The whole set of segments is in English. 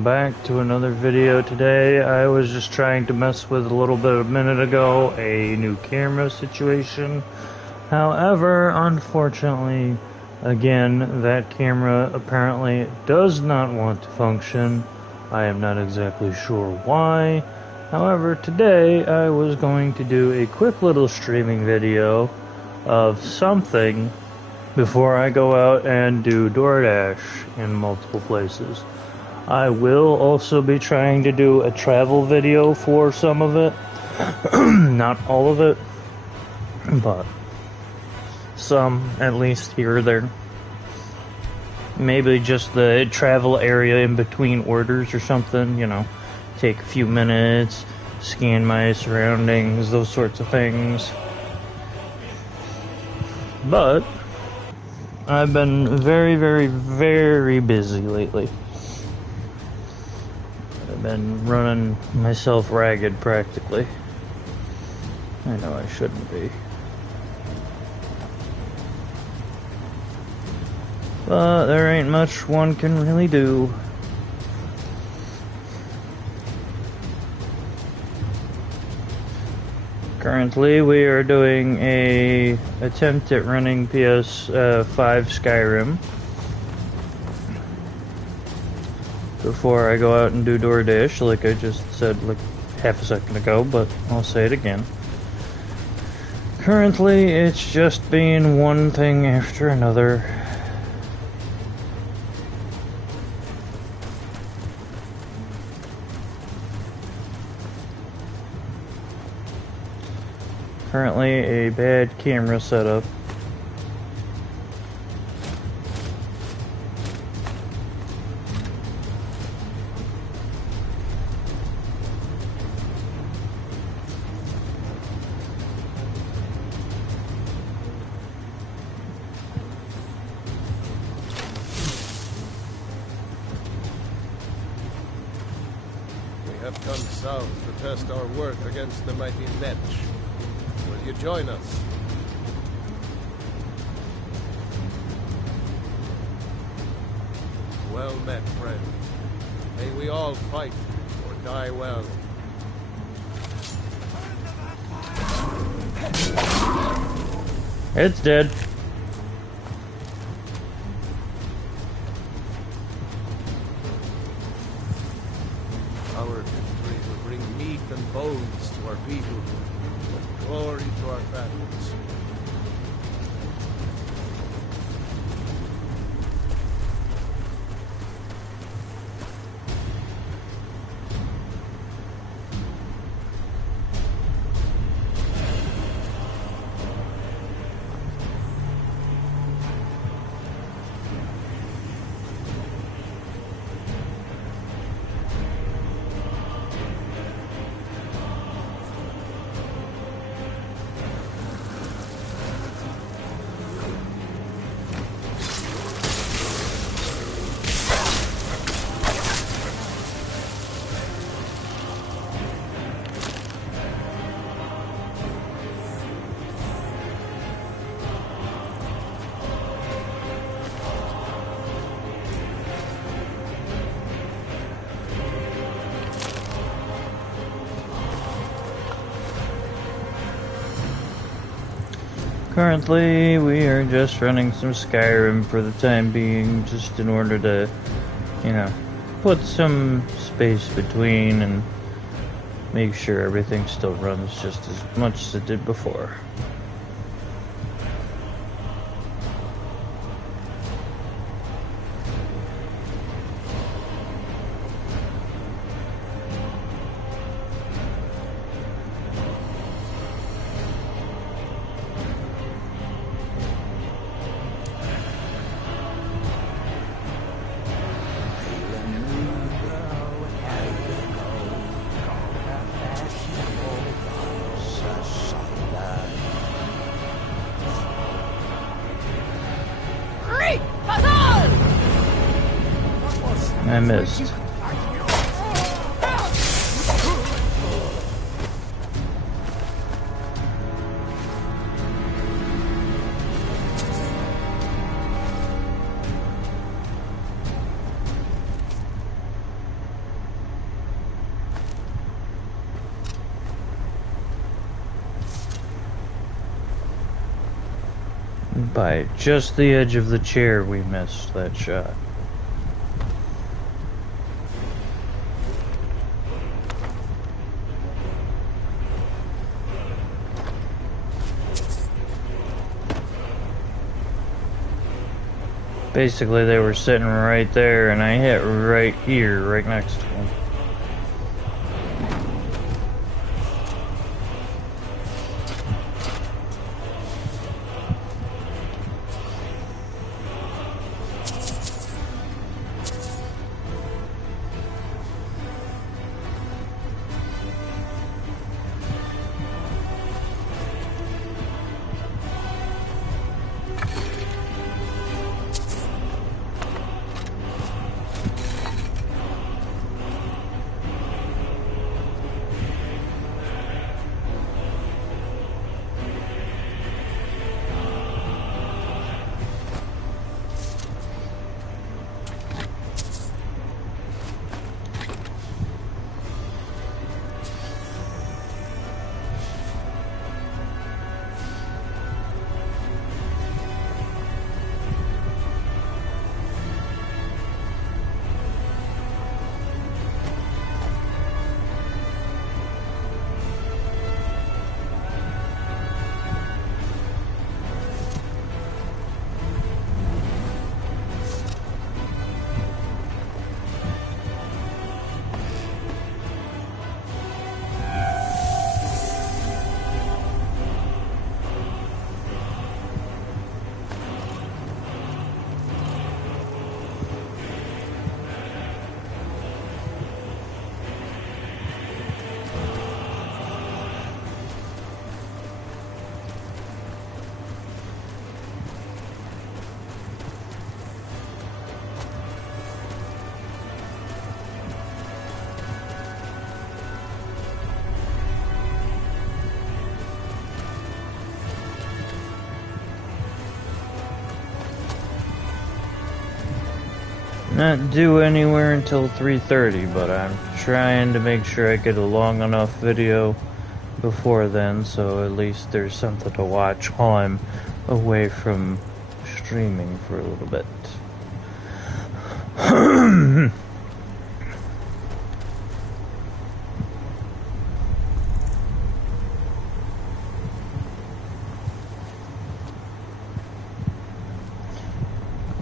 welcome back to another video. Today I was just trying to mess with a little bit a minute ago a new camera situation. However, unfortunately, again, that camera apparently does not want to function. I am not exactly sure why. However, today I was going to do a quick little streaming video of something before I go out and do DoorDash in multiple places. I will also be trying to do a travel video for some of it. Not all of it, but some, at least here or there. Maybe just the travel area in between orders or something, you know. Take a few minutes, scan my surroundings, those sorts of things. But I've been very, very, very busy lately. I've been running myself ragged practically. I know I shouldn't be. But there ain't much one can really do. Currently, we are doing a attempt at running ps5 Skyrim before I go out and do DoorDash, like I just said like half a second ago, but I'll say it again. Currently, it's just been one thing after another. Currently a bad camera setup. We have come south to test our worth against the mighty Netch. Will you join us? Well met, friend. May we all fight or die well. It's dead. Our victory will bring meat and bones to our people. Glory to our families. Currently, we are just running some Skyrim for the time being, just in order to, you know, put some space between and make sure everything still runs just as much as it did before. I missed. By just the edge of the chair, we missed that shot. Basically, they were sitting right there, and I hit right here, right next to them. Not due anywhere until 3:30, but I'm trying to make sure I get a long enough video before then, so at least there's something to watch while I'm away from streaming for a little bit.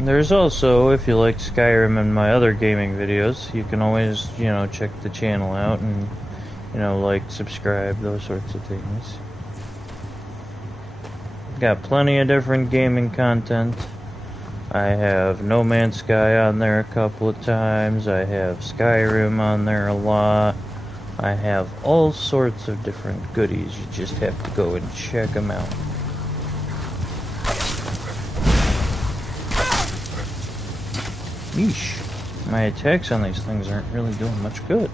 There's also, if you like Skyrim and my other gaming videos, you can always, check the channel out and, like, subscribe, those sorts of things. Got plenty of different gaming content. I have No Man's Sky on there a couple of times. I have Skyrim on there a lot. I have all sorts of different goodies. You just have to go and check them out. Yeesh. My attacks on these things aren't really doing much good.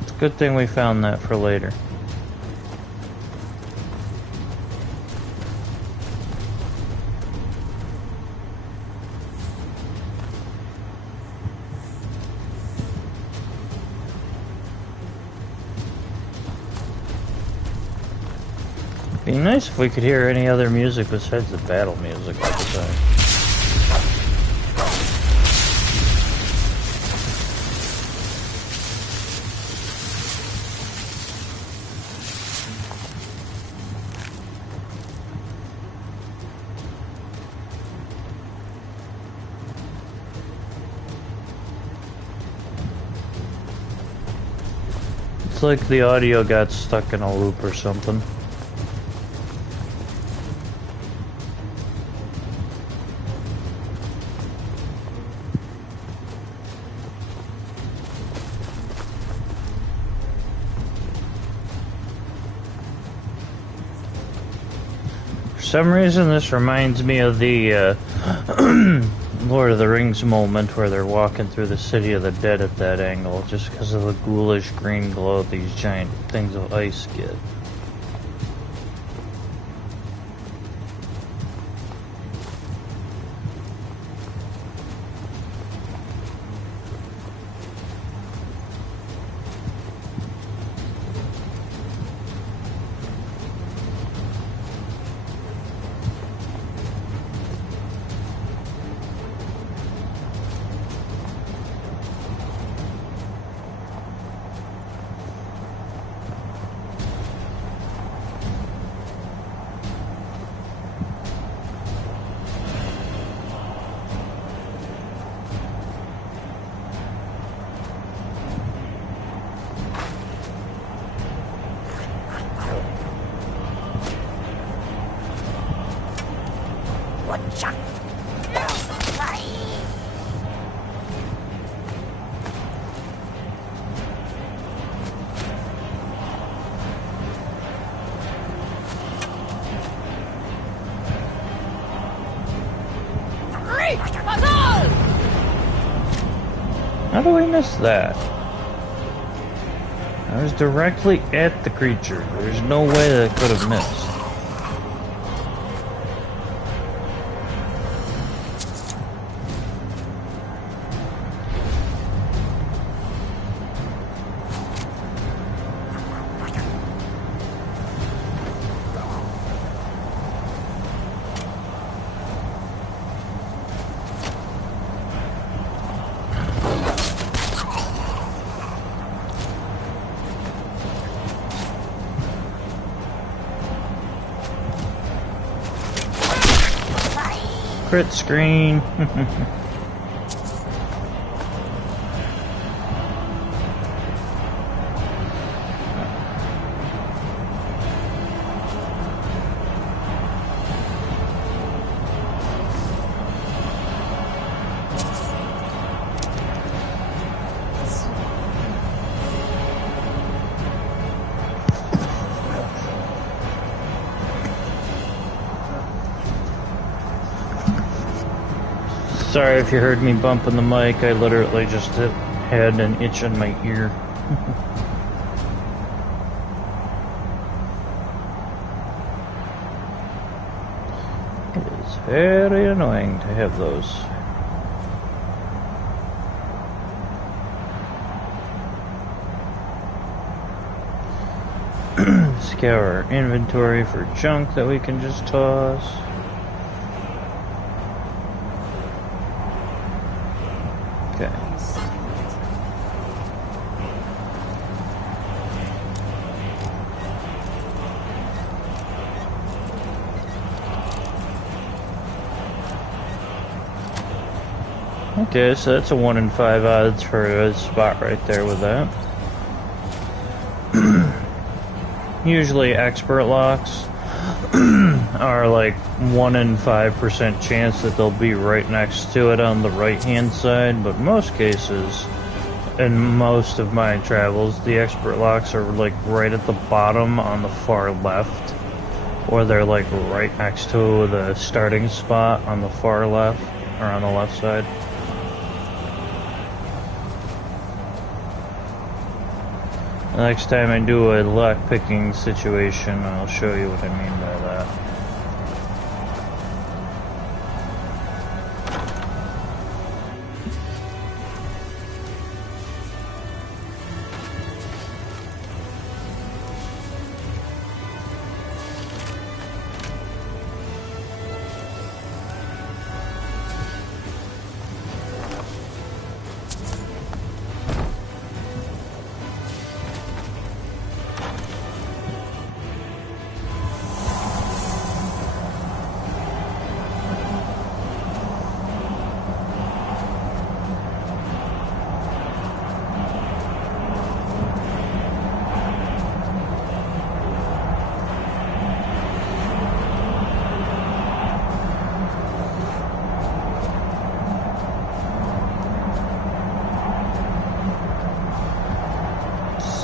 It's a good thing we found that for later. Be nice if we could hear any other music besides the battle music all the time. It's like the audio got stuck in a loop or something. For some reason, this reminds me of the Lord of the Rings moment where they're walking through the city of the dead at that angle, just because of the ghoulish green glow these giant things of ice get. How do we miss that? I was directly at the creature. There's no way that I could have missed. Crit screen. Sorry if you heard me bumping the mic, I literally just had an itch in my ear. It is very annoying to have those. Scour our inventory for junk that we can just toss. Okay. Okay, so that's a 1 in 5 odds for a spot right there with that. Usually expert locks are like 1 in 5% chance that they'll be right next to it on the right hand side, but most cases, in most of my travels, the expert locks are like right at the bottom on the far left, or they're like right next to the starting spot on the far left, or on the left side. Next time I do a lock picking situation, I'll show you what I mean by that.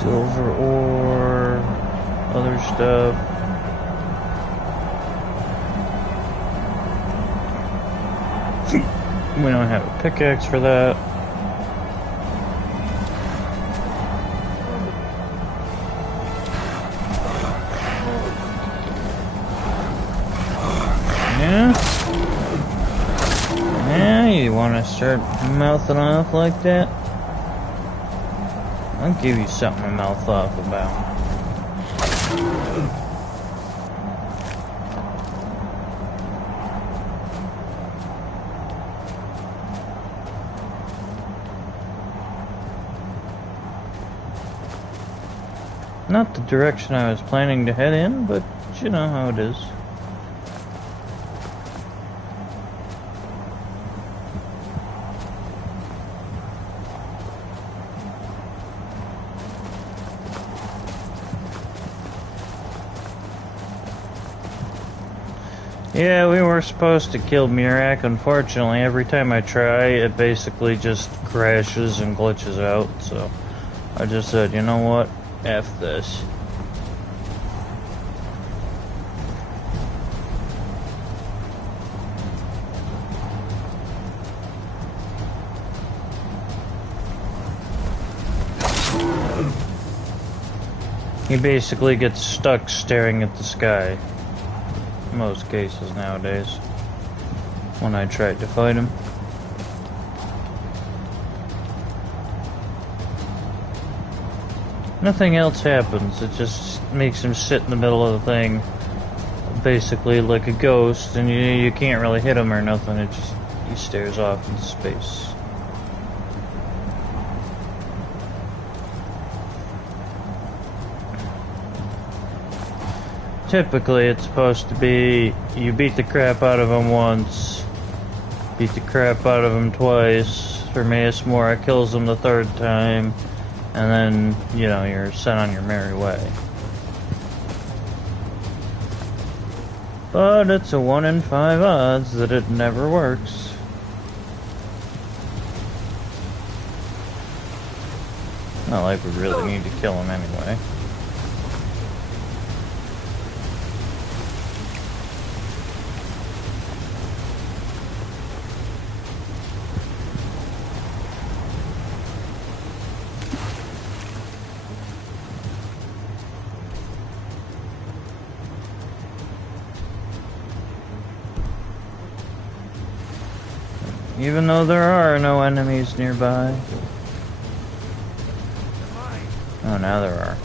Silver ore, other stuff. We don't have a pickaxe for that. Yeah? Yeah, you want to start mouthing off like that? I'll give you something to mouth off about. Not the direction I was planning to head in, but you know how it is. Yeah, we were supposed to kill Mirak. Unfortunately, every time I try, it basically just crashes and glitches out. So I just said, you know what? F this. He basically gets stuck staring at the sky. In most cases nowadays. When I tried to fight him. Nothing else happens. It just makes him sit in the middle of the thing. Basically like a ghost. And you can't really hit him or nothing. It just, he stares off into space. Typically, it's supposed to be you beat the crap out of him once, beat the crap out of him twice. For Mayas Mora kills him the third time, and then, you know, you're sent on your merry way. But it's a 1 in 5 odds that it never works. Not like we really need to kill him anyway. Even though there are no enemies nearby. Oh, now there are.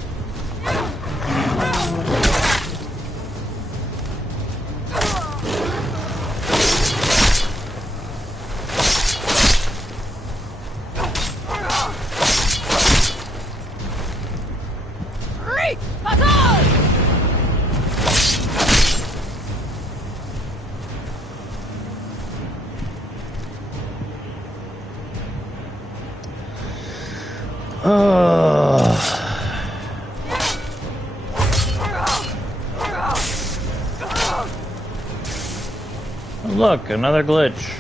Look, another glitch.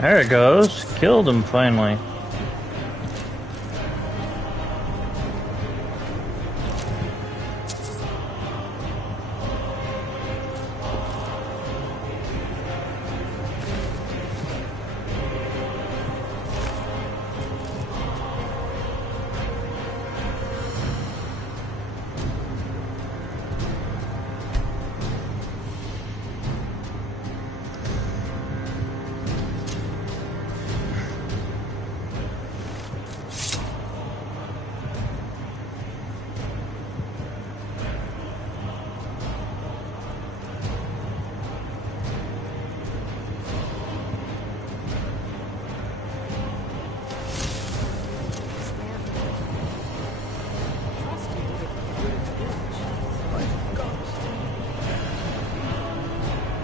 There it goes. Killed him finally.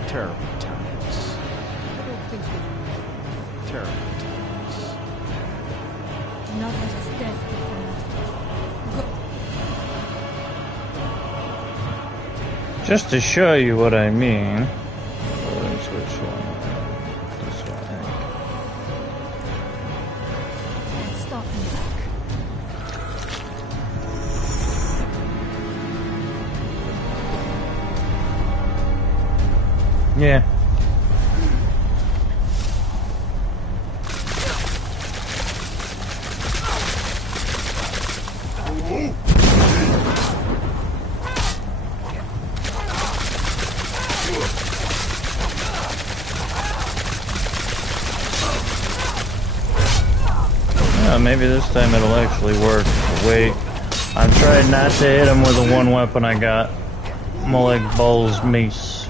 Terrible times. I don't think we're terrible times. Not let us death before us. Go. Just to show you what I mean. Let's switch one. This way. And stop me back. Yeah. Maybe this time it'll actually work. Wait, I'm trying not to hit him with the one weapon I got. Moleg Ball's mace.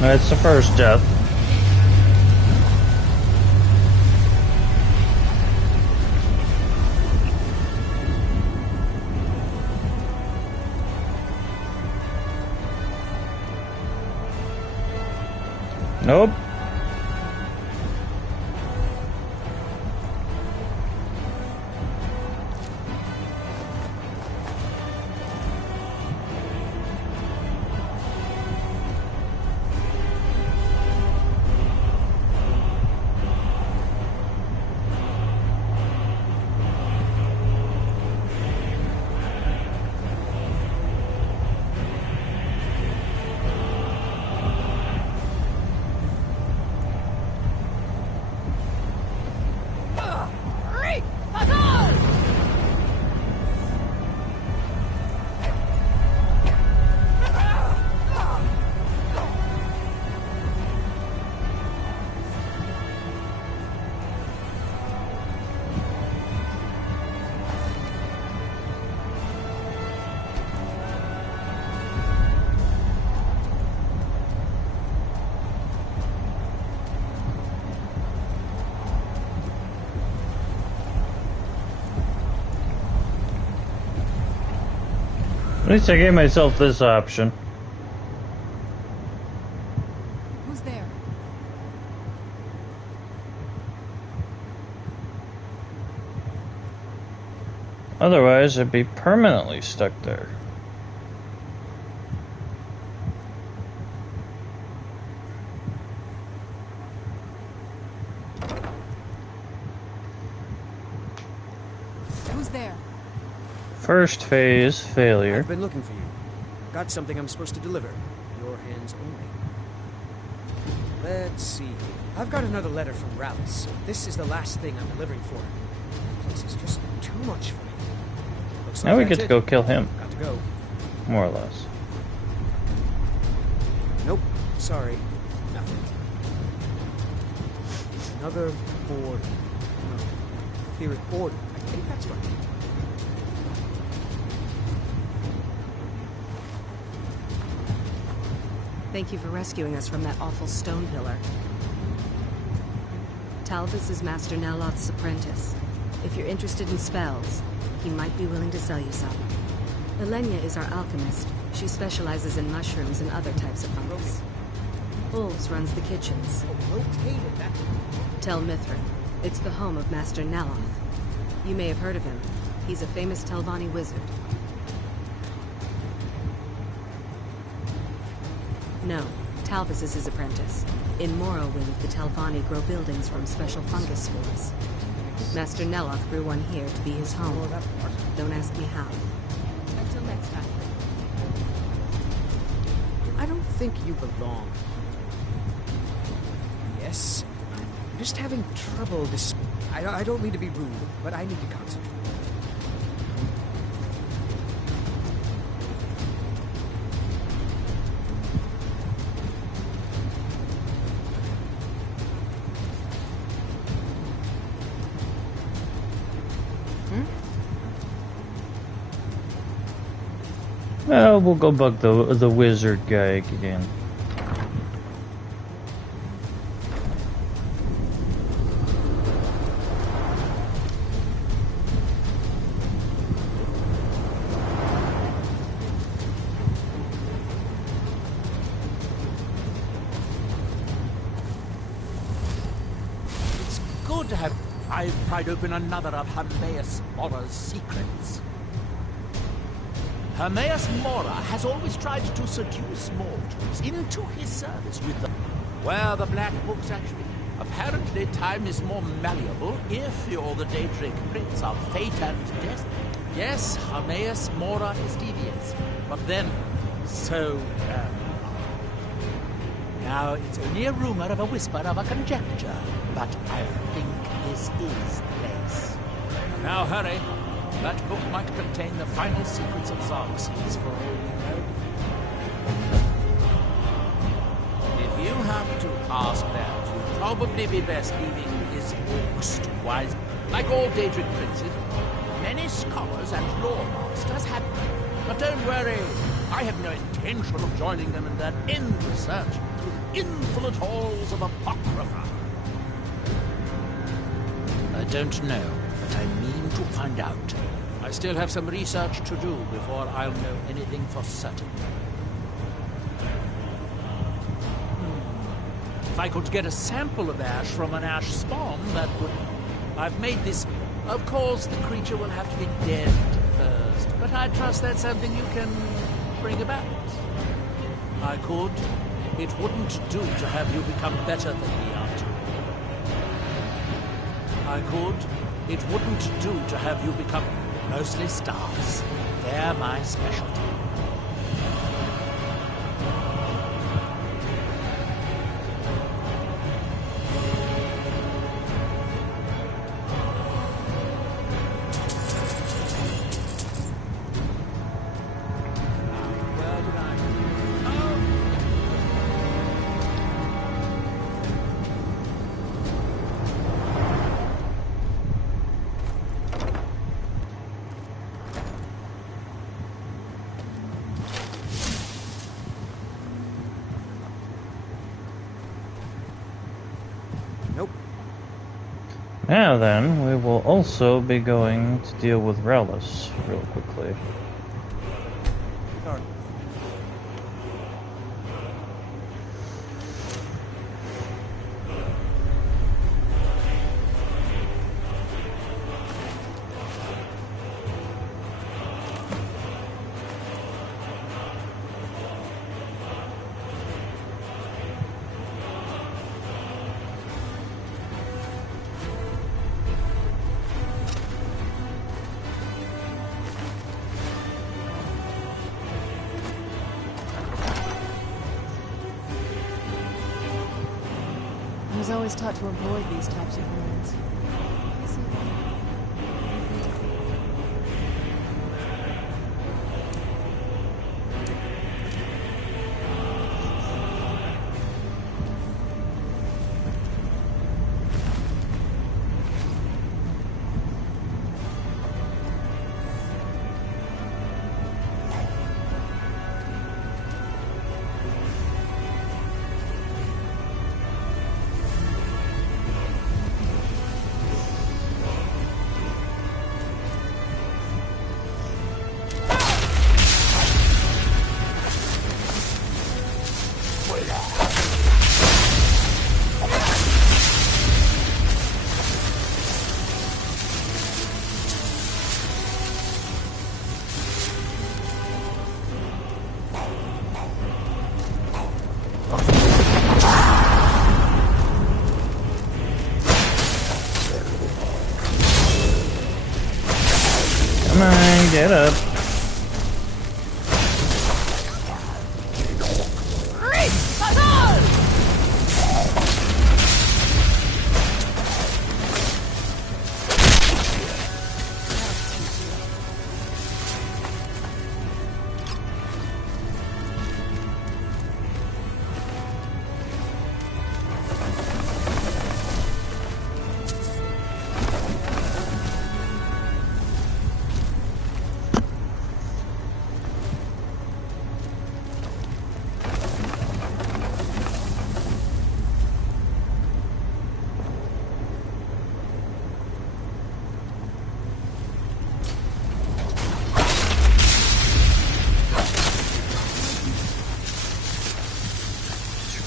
That's the first death. Nope. At least I gave myself this option. Who's there? Otherwise, I'd be permanently stuck there. Who's there? First phase, failure. I've been looking for you. Got something I'm supposed to deliver. Your hands only. Let's see. I've got another letter from Rallis. This is the last thing I'm delivering for him. This is just too much for me. Looks Now like we that's get to it. go kill him, Got to go. more or less. Nope. Sorry. Nothing. Another board. No. Theory order. I think that's right. Thank you for rescuing us from that awful stone pillar. Talvis is Master Naloth's apprentice. If you're interested in spells, he might be willing to sell you some. Elenia is our alchemist. She specializes in mushrooms and other types of fungus. Ulves runs the kitchens. Rotated that. Tel Mithrin. It's the home of Master Naloth. You may have heard of him. He's a famous Telvanni wizard. No, Talvis is his apprentice. In Morrowind, the Telvanni grow buildings from special fungus spores. Master Neloth grew one here to be his home. Don't ask me how. Until next time. I don't think you belong. Yes? I'm just having trouble I don't mean to be rude, but I need to concentrate. Well, we'll go bug the wizard guy again. It's good to have. I've pried open another of Hermaeus Mora's secrets. Hermaeus Mora has always tried to seduce mortals into his service with the... Well, the Black Book's actually... Apparently, time is more malleable if you're the Daedric Prince of Fate and Destiny. Yes, Hermaeus Mora is devious, but then, so now, it's only a rumor of a whisper of a conjecture, but I think this is the place. Now hurry. That book might contain the final secrets of Xerxes for all we know. If you have to ask that, you'd probably be best leaving his books to wise. Like all Daedric princes, many scholars and law masters have. But don't worry, I have no intention of joining them in their endless search through the infinite halls of Apocrypha. I don't know, but I mean to find out. I still have some research to do before I'll know anything for certain. If I could get a sample of ash from an ash spawn, that would... I've made this... Of course, the creature will have to be dead first, but I trust that's something you can bring about. I could. It wouldn't do to have you become better than me after. I could. It wouldn't do to have you become mostly stars. They're my specialty. Now then, we will also be going to deal with Relish real quickly. I was always taught to avoid these types of ruins. Come on, get up.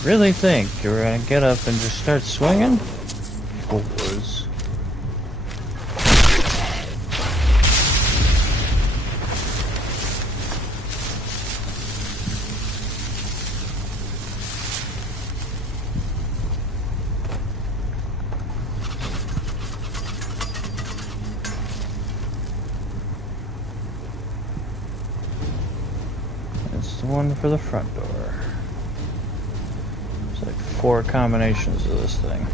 Really think you're gonna get up and just start swinging? Fools. That's the one for the front door. 4 combinations of this thing.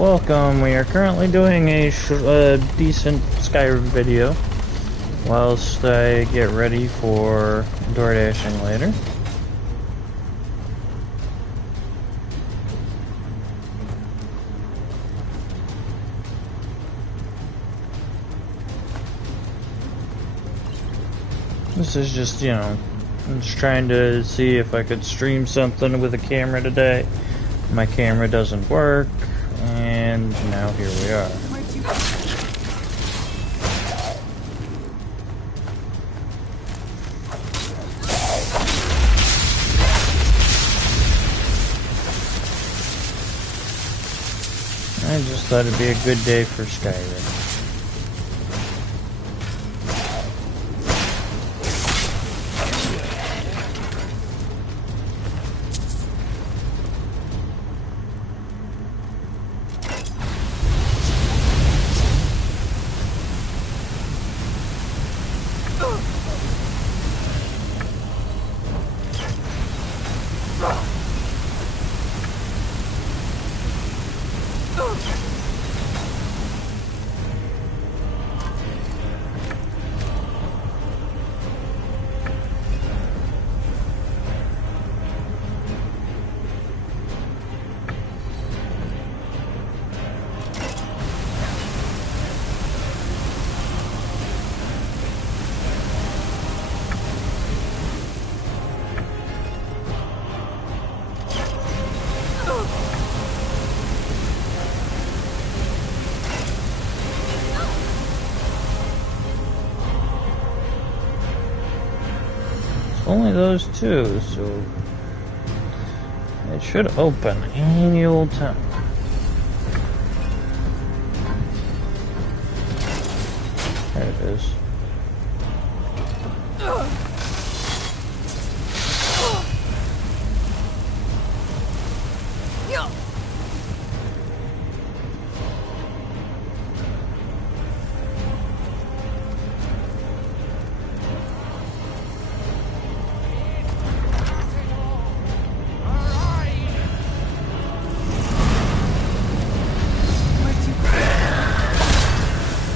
Welcome. We are currently doing a decent Skyrim video whilst I get ready for door dashing later. This is just, you know, I'm just trying to see if I could stream something with a camera today. My camera doesn't work, and now here we are. I just thought it'd be a good day for Skyrim. Only those two, so it should open any old time. There it is.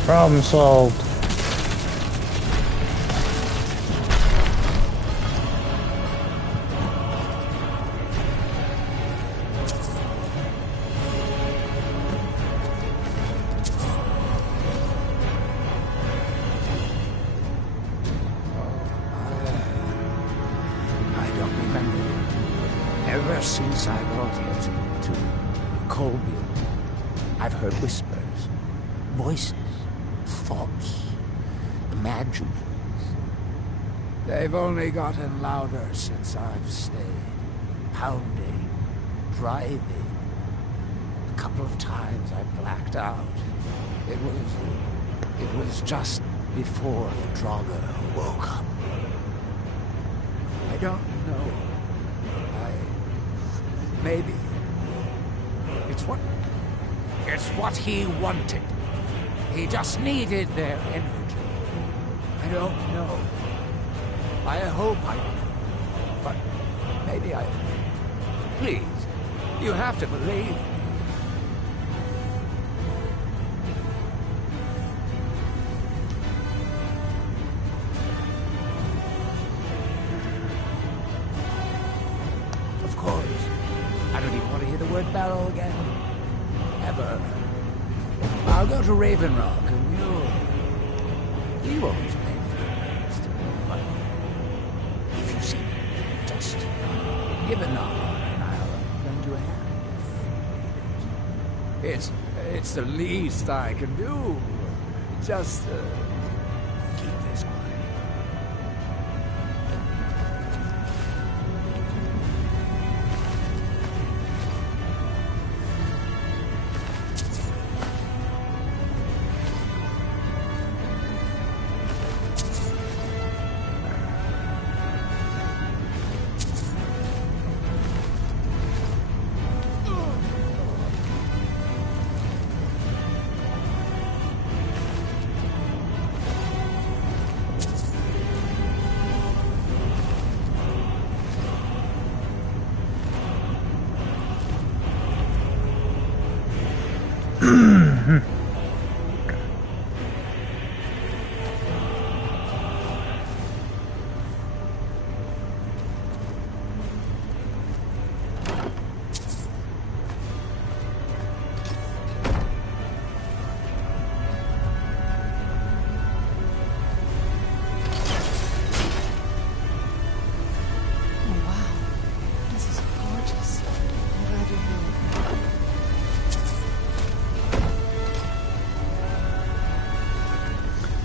Problem solved. I don't remember. Ever since I got here to Colby, I've heard whispers, voices, thoughts, imaginings. They've only gotten louder since I've stayed. Pounding, driving. A couple of times I blacked out. It was just before the Draugr woke up. I don't know. Maybe. It's what he wanted. He just needed their energy. I don't know. I hope I do. But maybe I... Please, you have to believe me. Of course. I don't even want to hear the word barrel again. Ever. I'll go to Raven Rock and we won't make it. But if you see me, just give a nod and I'll lend you a hand if you need it. It's the least I can do. Just keep this quiet.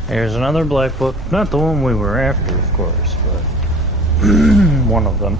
Here's another black book. Not the one we were after, of course, but one of them.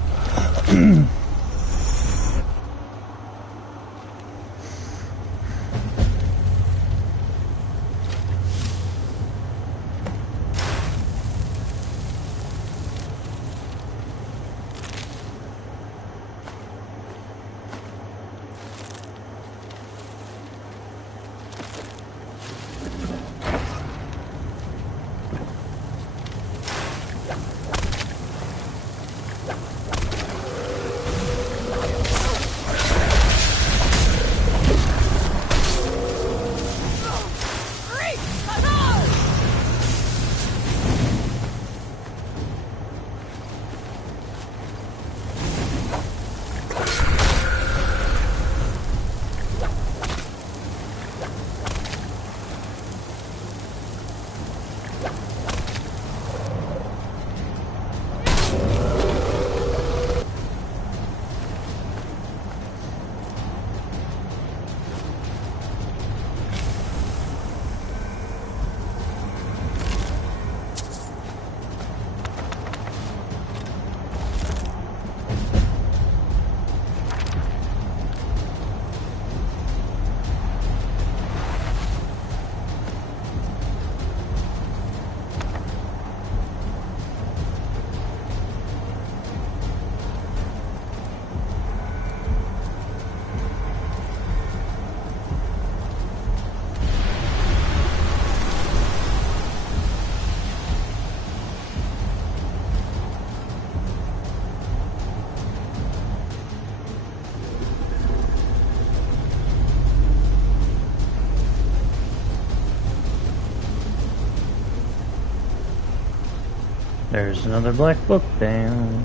There's another black book down.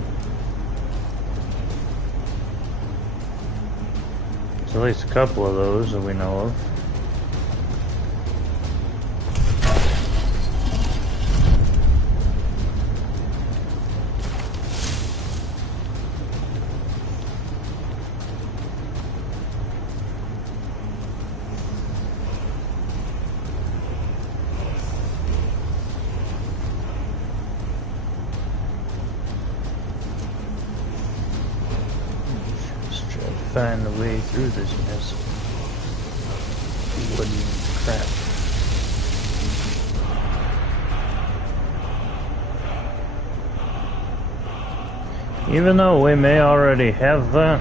There's at least a couple of those that we know of. Find the way through this mess of wooden crap. Even though we may already have that,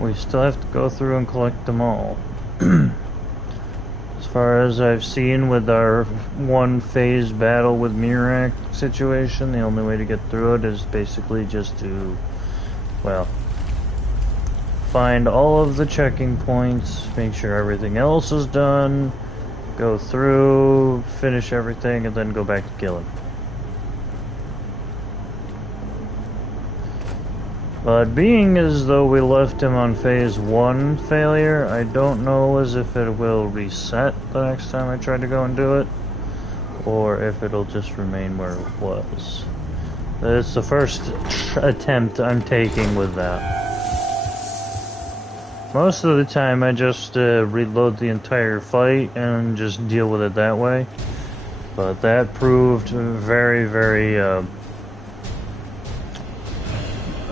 we still have to go through and collect them all. As far as I've seen with our one phase battle with Mirak situation, the only way to get through it is basically just to, well, find all of the checking points, make sure everything else is done, go through, finish everything, and then go back to killing. But being as though we left him on phase 1 failure, I don't know as if it will reset the next time I try to go and do it, or if it'll just remain where it was. It's the first attempt I'm taking with that. Most of the time I just reload the entire fight and just deal with it that way. But that proved very, very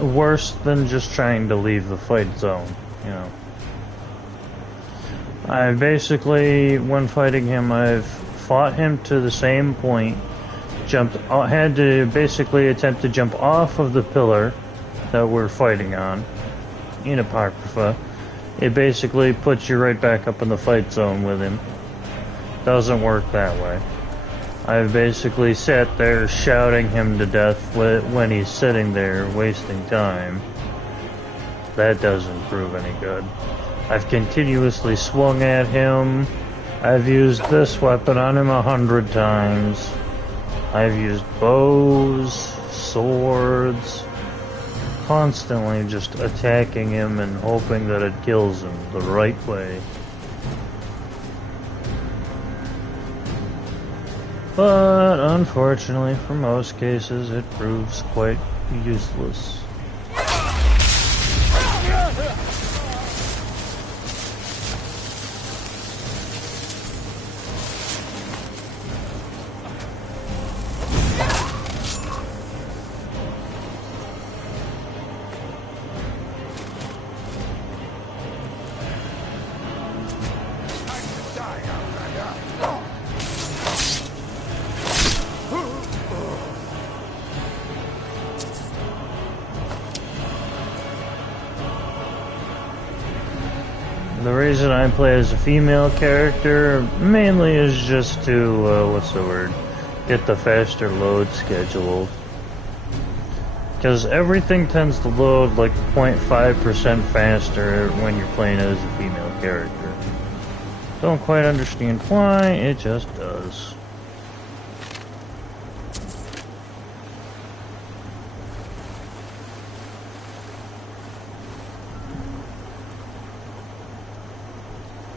worse than just trying to leave the fight zone, you know. I basically, when fighting him, I've fought him to the same point, had to basically attempt to jump off of the pillar that we're fighting on, in Apocrypha. It basically puts you right back up in the fight zone with him. Doesn't work that way. I've basically sat there shouting him to death when he's sitting there wasting time. That doesn't prove any good. I've continuously swung at him. I've used this weapon on him 100 times. I've used bows, swords, constantly just attacking him and hoping that it kills him the right way. But unfortunately, for most cases, it proves quite useless. The reason I play as a female character mainly is just to, get the faster load schedule. Because everything tends to load like 0.5% faster when you're playing as a female character. Don't quite understand why, it just does.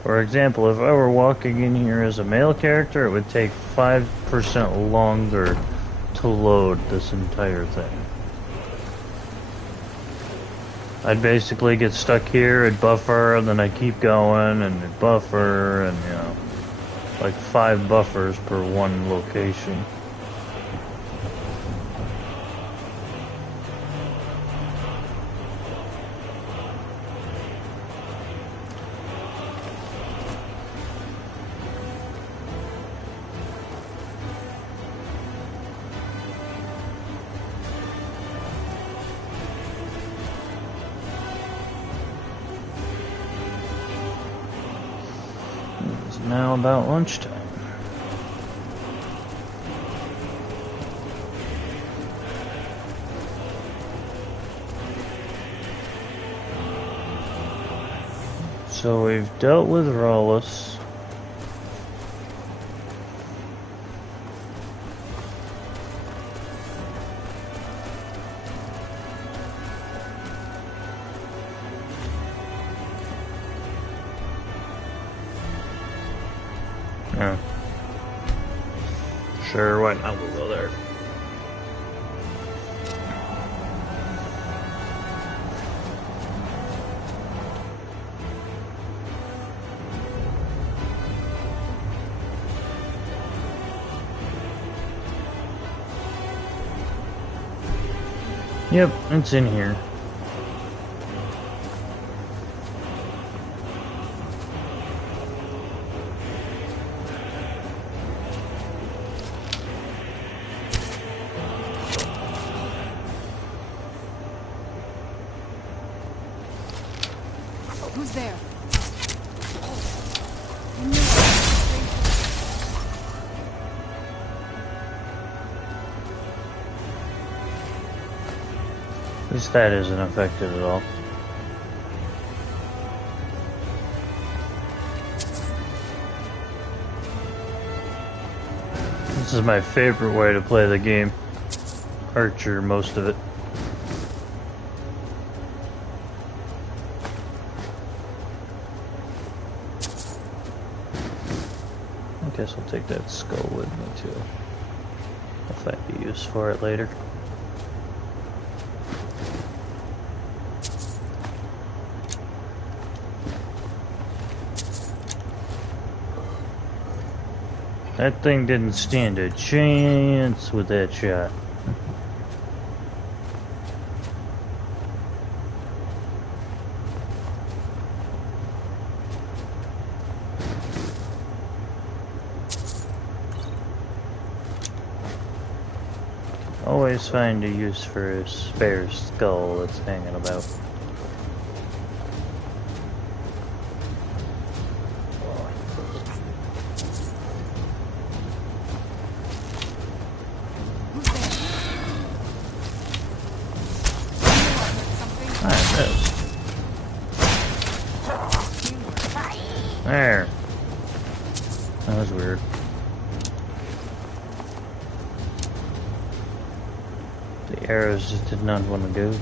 For example, if I were walking in here as a male character, it would take 5% longer to load this entire thing. I'd basically get stuck here, it'd buffer, and then I'd keep going, and it'd buffer, and you know, like 5 buffers per one location. Now about lunchtime. So we've dealt with Rawless. Yeah. Sure, why not? We'll go there. Yep, it's in here. Who's there? At least that isn't affected at all. This is my favorite way to play the game. Archer, most of it. I guess I'll take that skull with me too. I'll find a use for it later. That thing didn't stand a chance with that shot. Always find a use for a spare skull that's hanging about. There. That was weird. The arrows just did not want to go.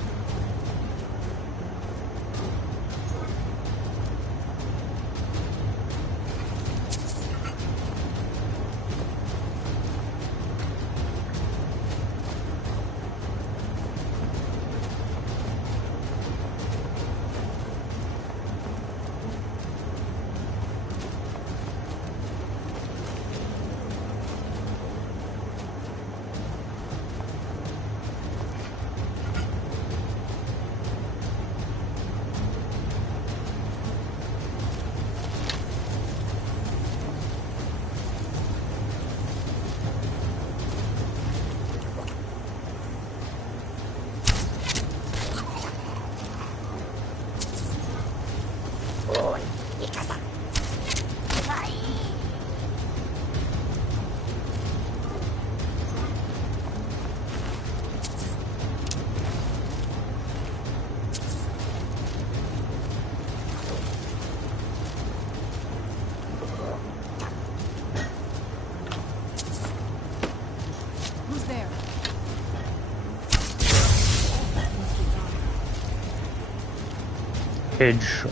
Who's there? Hedge.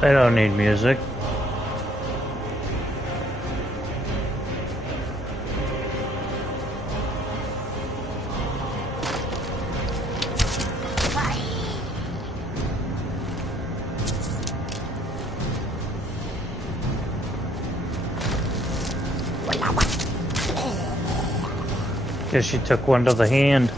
I don't need music. Guess she took one to the hand.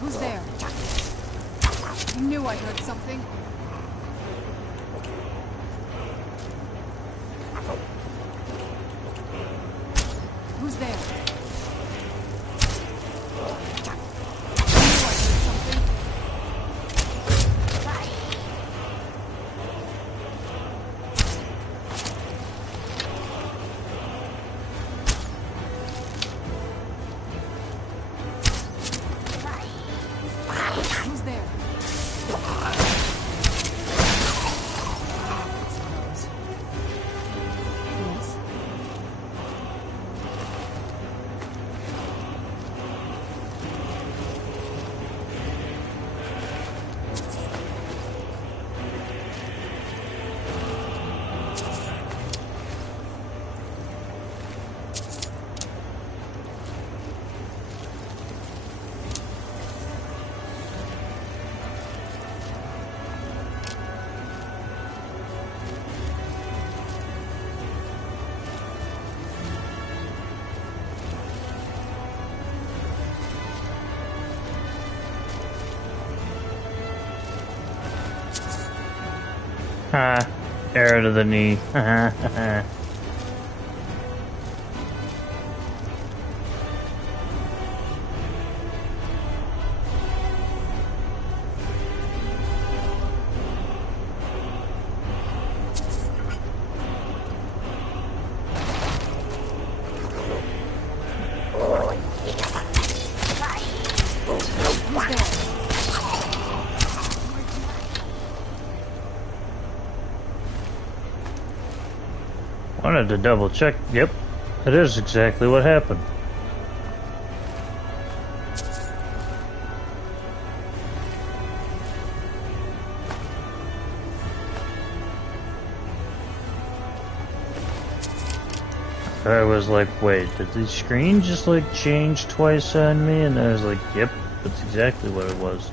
Who's there? I knew I heard something. Who's there? Who's there? Yes. Ha. Arrow to the knee. Wanted to double check. Yep, that is exactly what happened. I was like, wait, did the screen just like change twice on me? And I was like, yep, that's exactly what it was.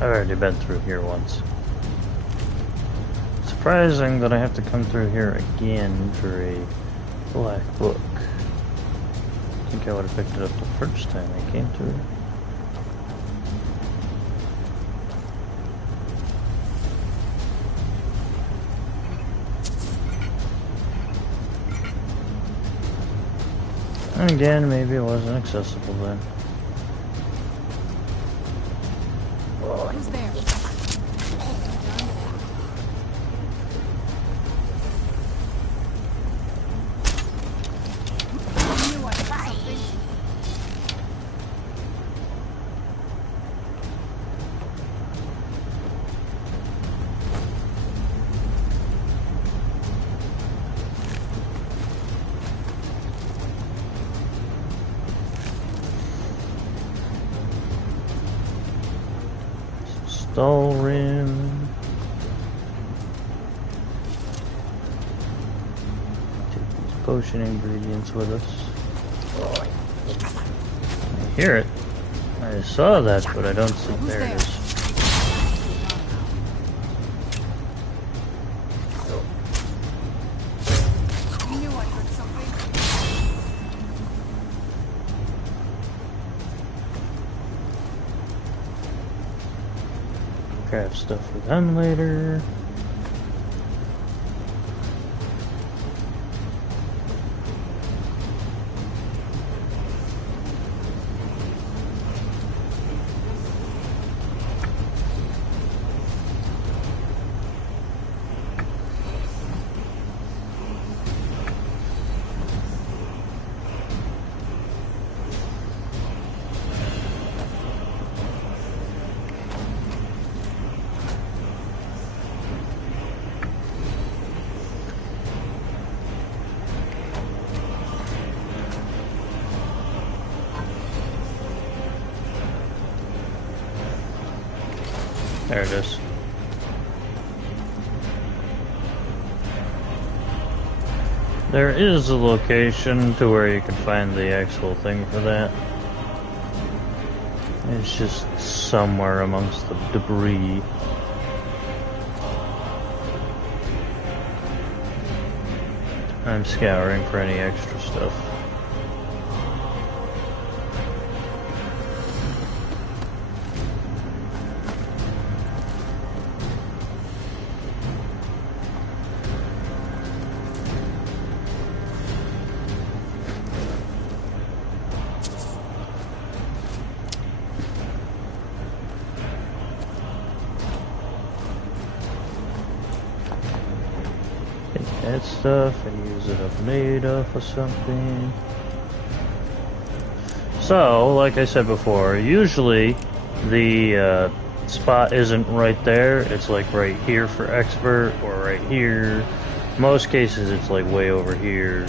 I've already been through here once. Surprising that I have to come through here again for a black book. I think I would have picked it up the first time I came through. And again, maybe it wasn't accessible then. Who's there? I knew I heard something. Skyrim. Take these potion ingredients with us. I hear it. I saw that, but I don't see. There it is. I knew I heard something. Craft stuff for them later. There it is. There is a location to where you can find the actual thing for that. It's just somewhere amongst the debris. I'm scouring for any extra stuff. that stuff and use it up later for something. So, like I said before, usually the spot isn't right there. It's like right here for expert or right here. Most cases it's like way over here.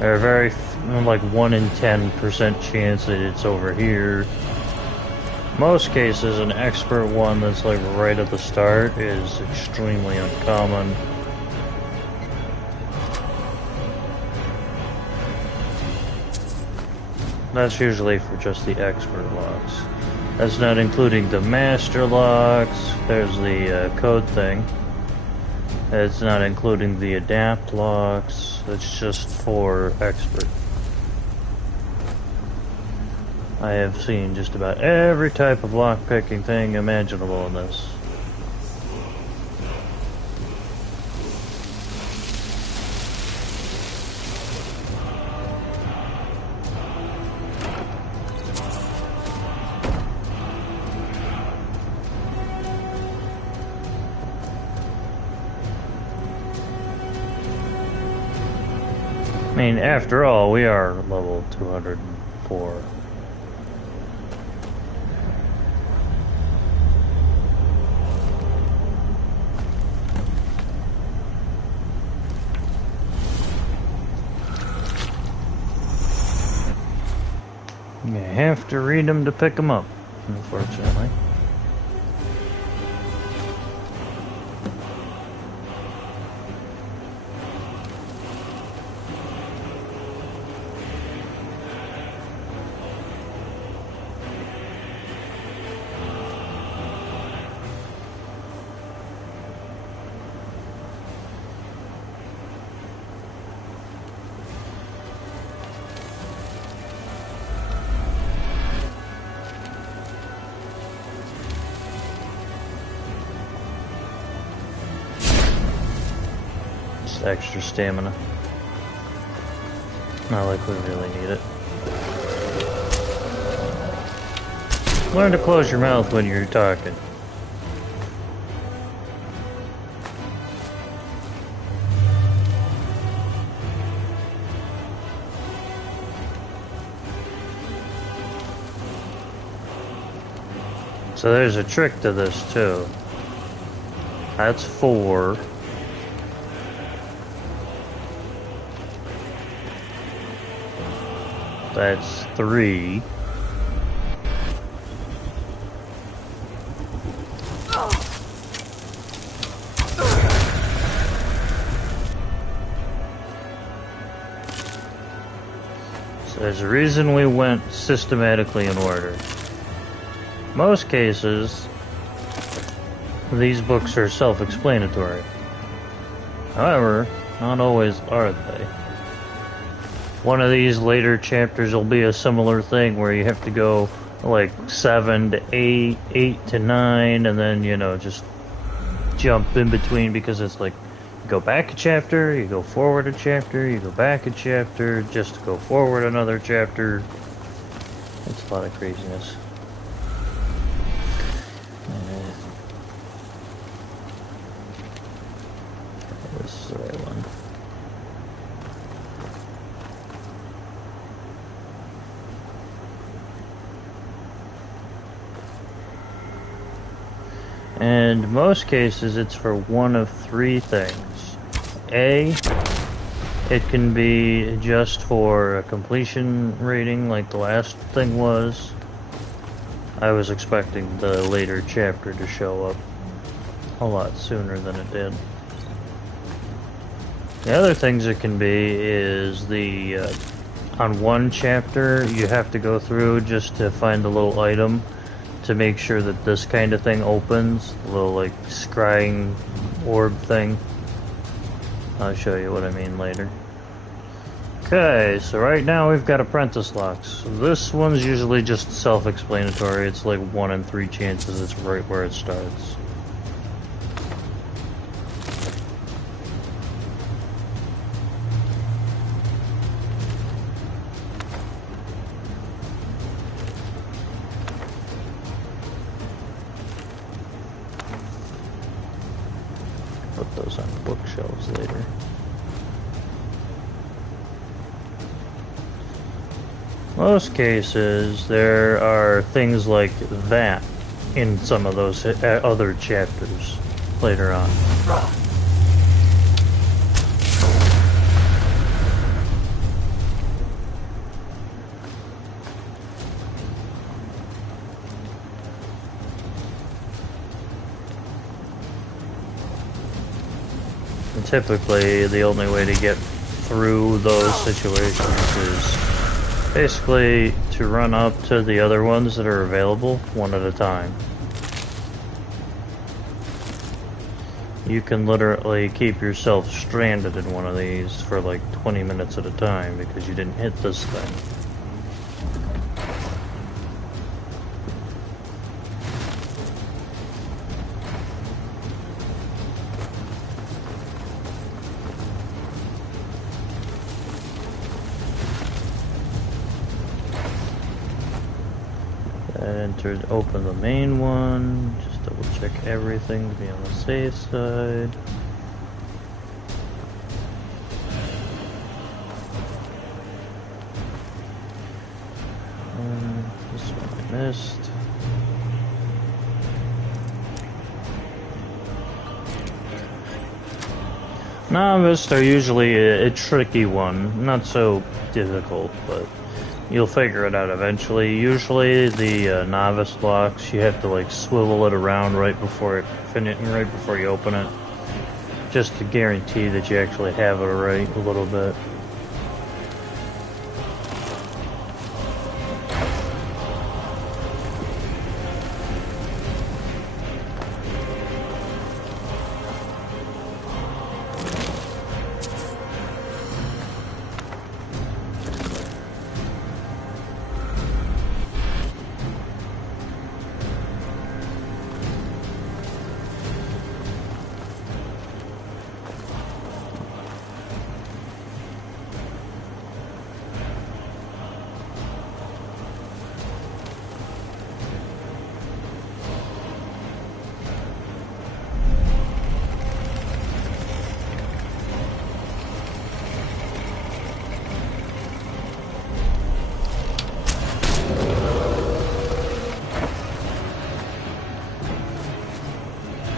There are very like 1 in 10% chance that it's over here. Most cases an expert one that's like right at the start is extremely uncommon. That's usually for just the expert locks. That's not including the master locks. There's the code thing. It's not including the adapt locks. It's just for expert. I have seen just about every type of lockpicking thing imaginable in this. I mean, after all, we are level 204. You have to read them to pick them up, unfortunately. Extra stamina. Not like we really need it. Learn to close your mouth when you're talking. So there's a trick to this too. That's 4. That's 3. So there's a reason we went systematically in order. Most cases, these books are self-explanatory. However, not always are they. One of these later chapters will be a similar thing where you have to go like 7 to 8, 8 to 9, and then, you know, just jump in between because it's like you go back a chapter, you go forward a chapter, you go back a chapter, just to go forward another chapter. It's a lot of craziness. This is the right one. And most cases it's for one of 3 things. A, it can be just for a completion rating like the last thing was. I was expecting the later chapter to show up a lot sooner than it did. The other things it can be is the on one chapter you have to go through just to find a little item to make sure that this kind of thing opens, a little like scrying orb thing. I'll show you what I mean later. Okay, so right now we've got apprentice locks. This one's usually just self-explanatory. It's like 1 in 3 chances it's right where it starts. Put those on bookshelves later. chapter. Most cases, there are things like that in some of those other chapters later on. And typically, the only way to get through those situations is basically to run up to the other ones that are available one at a time. You can literally keep yourself stranded in one of these for like 20 minutes at a time because you didn't hit this thing. Open the main one, just double check everything to be on the safe side. This one I missed. Novice are usually a tricky one, not so difficult, but you'll figure it out eventually. Usually the novice locks, you have to like swivel it around right before you open it, just to guarantee that you actually have it right a little bit.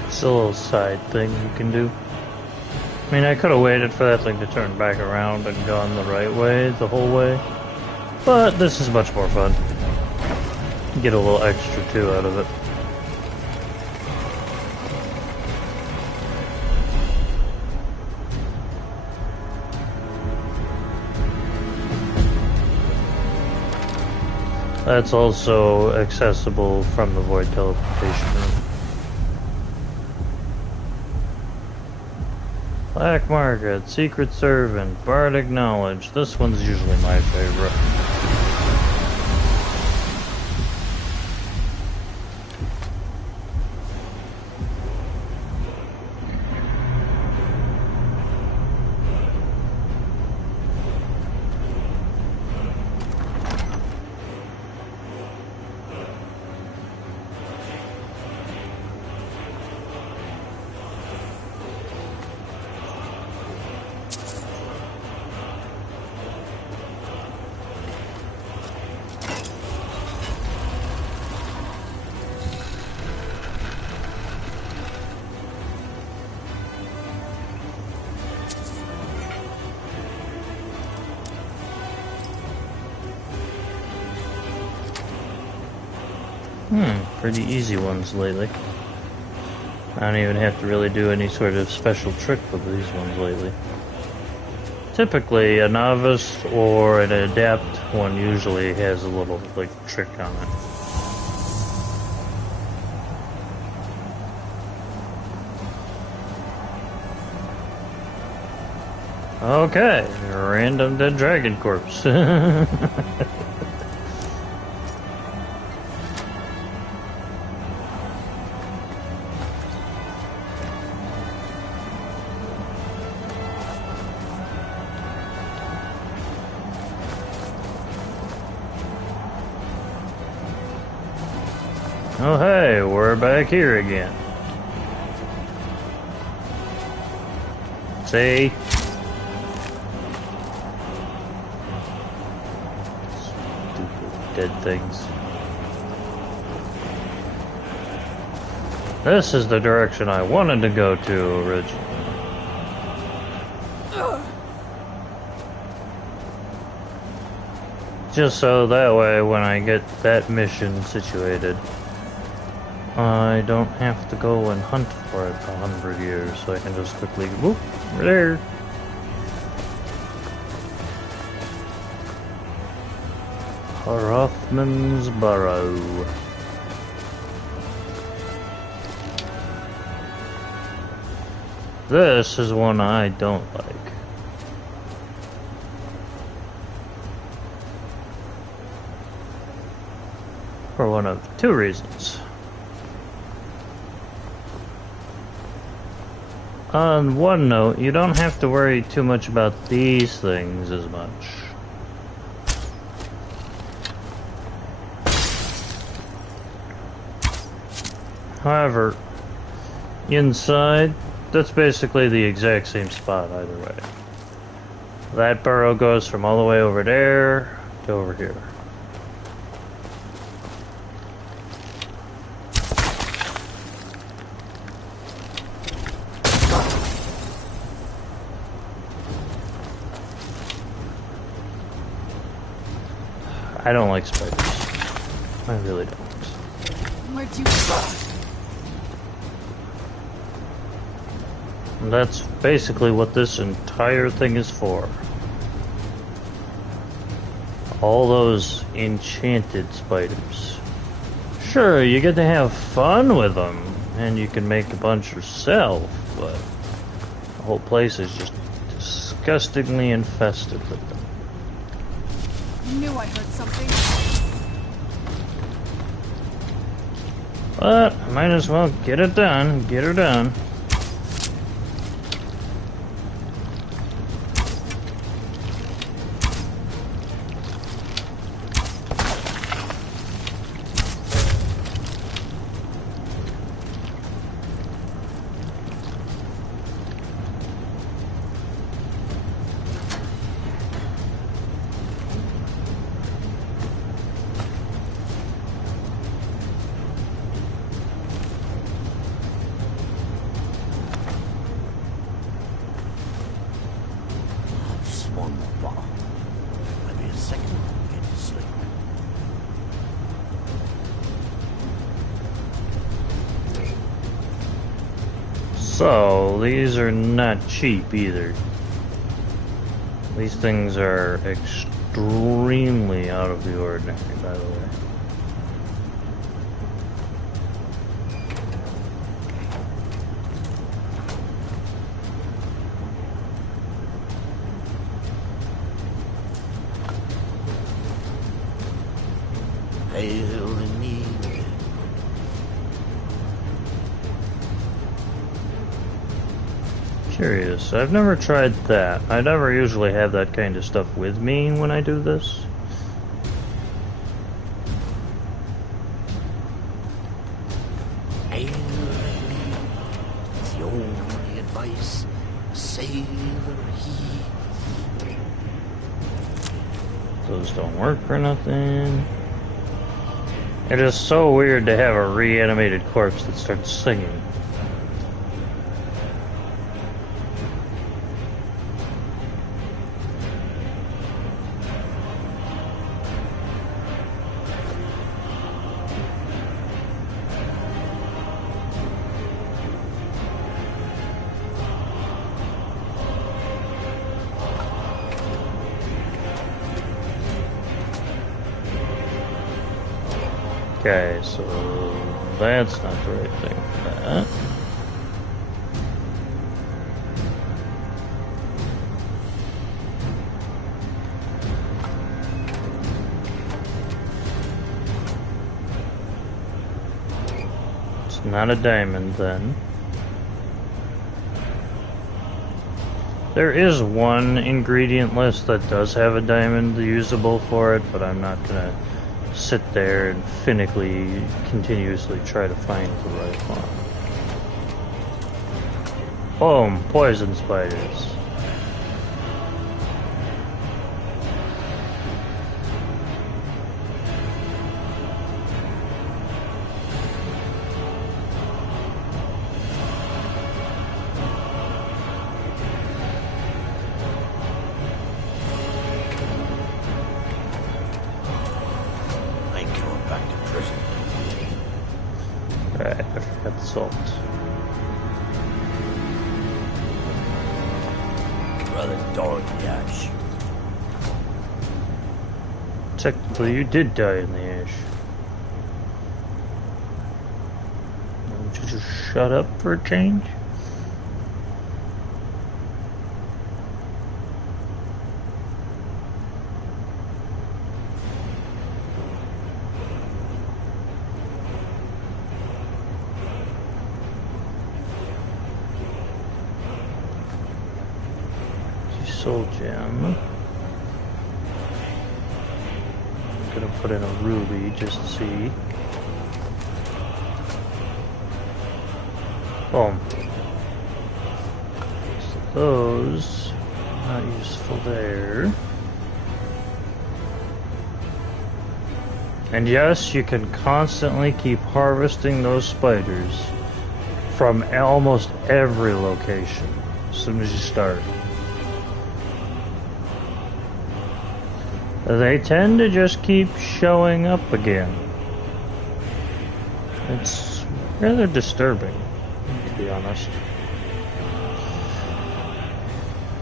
It's a little side thing you can do. I mean, I could have waited for that thing to turn back around and gone the right way the whole way, but this is much more fun. Get a little extra too out of it. That's also accessible from the void teleportation room. Black Market, Secret Servant, Bardic Knowledge. This one's usually my favorite. Pretty easy ones lately. I don't even have to really do any sort of special trick with these ones lately. Typically, a novice or an adept one usually has a little, like, trick on it. Okay, random dead dragon corpse. Oh hey, we're back here again. See? Stupid dead things. This is the direction I wanted to go to originally. Just so that way when I get that mission situated, I don't have to go and hunt for it 100 years, so I can just quickly, whoop, we're there. Rothman's Burrow. This is one I don't like. For one of two reasons. On one note, you don't have to worry too much about these things as much. However, inside, that's basically the exact same spot either way. That burrow goes from all the way over there to over here. I don't like spiders. I really don't. Where'd you And that's basically what this entire thing is for. All those enchanted spiders. Sure, you get to have fun with them, and you can make a bunch yourself, but the whole place is just disgustingly infested with them. knew I heard something? But might as well get it done, get her done. So, these are not cheap either. These things are extremely out of the ordinary, by the way. Hail the need. Curious. I've never tried that. I never usually have that kind of stuff with me when I do this. Hail the need. It's the only advice a sailor he. Those don't work for nothing. It is so weird to have a reanimated corpse that starts singing. Okay, so that's not the right thing for that. It's not a diamond then. There is one ingredient list that does have a diamond usable for it, but I'm not gonna sit there and finically, continuously try to find the right one. Boom, poison spiders. I ain't going back to prison. Alright, I forgot the salt. Rather die in the ash. Technically, you did die in the ash. Would you just shut up for a change? Soul gem. I'm gonna put in a ruby just to see. Boom. So those not useful there. And yes, you can constantly keep harvesting those spiders from almost every location as soon as you start. They tend to just keep showing up again. It's rather disturbing, to be honest.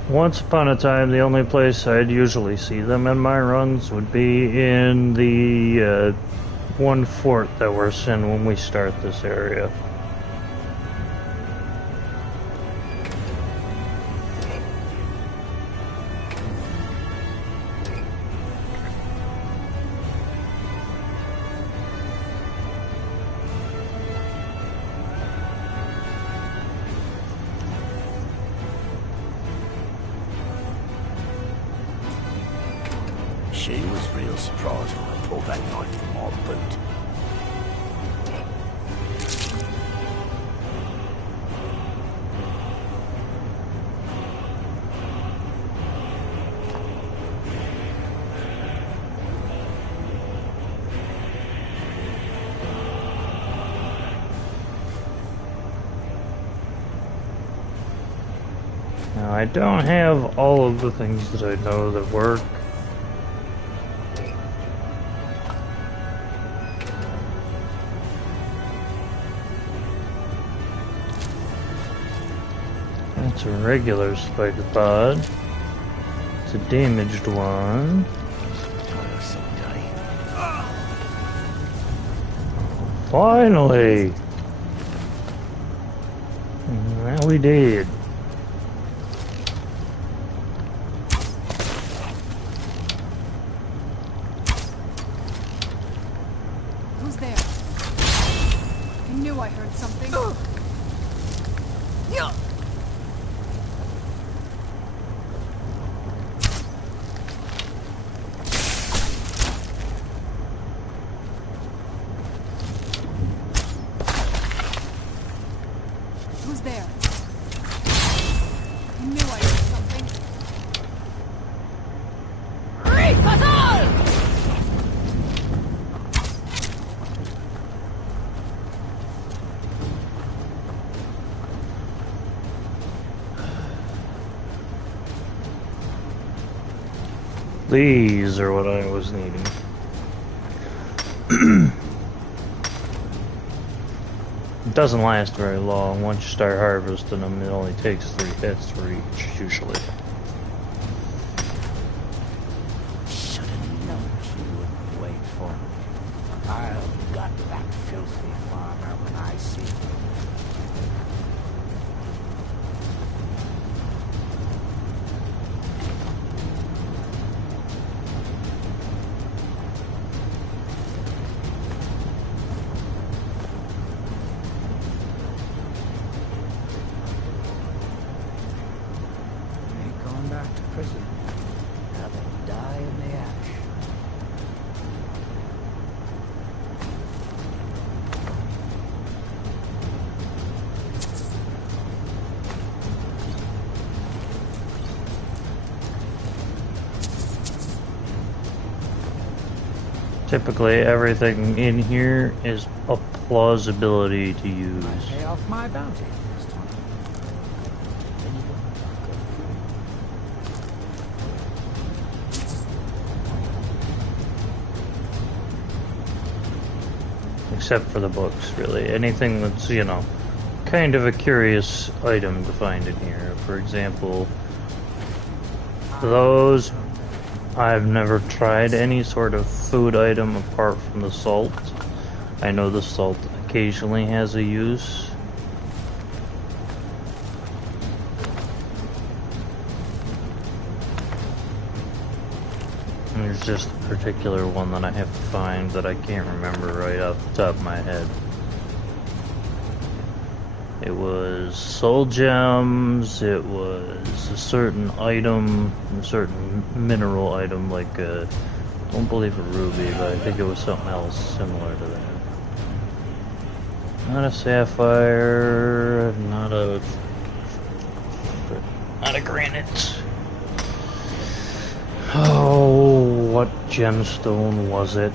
Once upon a time, the only place I'd usually see them in my runs would be in the one fort that we're in when we start this area. She was real surprised when I pulled that knife from my boot. Now, I don't have all of the things that I know that work. It's a regular spider pod. It's a damaged one. Finally! Now we did. Who's there? I knew I heard something. Who's there? I knew I heard something. These are what I was needing. It doesn't last very long. Once you start harvesting them, it only takes 3 hits for each, usually. Should have known she wouldn't wait for me. I'll gut that filthy farmer when I see him. Back to prison. Rather die in the ash. Typically, everything in here is a plausibility to use. Pay off my bounty this time. Then you go Except for the books, really. Anything that's, you know, kind of a curious item to find in here. For example, those, I've never tried any sort of food item apart from the salt. I know the salt occasionally has a use. And there's just a particular one that I have to find that I can't remember right off the top of my head. It was soul gems, it was a certain item, a certain mineral item, like I don't believe a ruby, but I think it was something else similar to that. Not a sapphire, not a granite. Oh, what gemstone was it?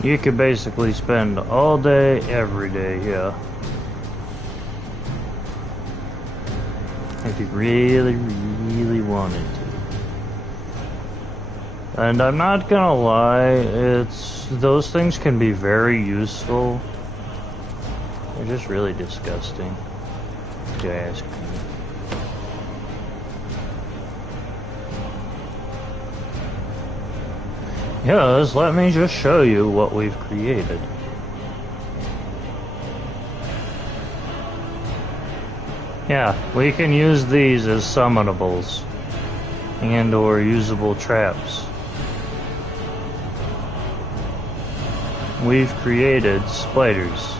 You could basically spend all day, every day, yeah. If you really, really wanted to. And I'm not gonna lie, those things can be very useful. They're just really disgusting, if you ask me. Yes, let me just show you what we've created. Yeah, we can use these as summonables and or usable traps. We've created spiders.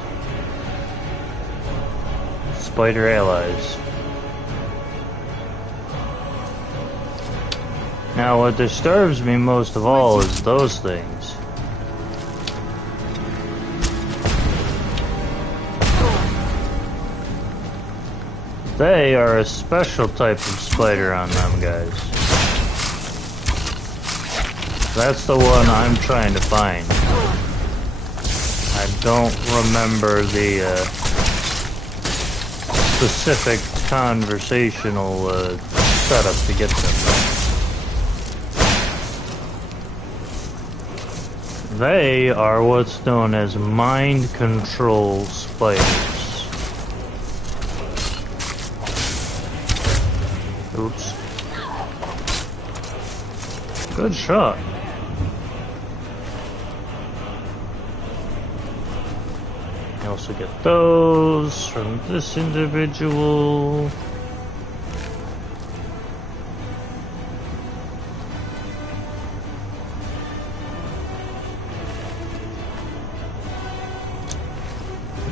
Spider allies. Now what disturbs me most of all is those things. They are a special type of spider on them, guys. That's the one I'm trying to find. I don't remember the specific conversational setup to get them. They are what's known as mind control spiders. Oops. Good shot. You also get those from this individual.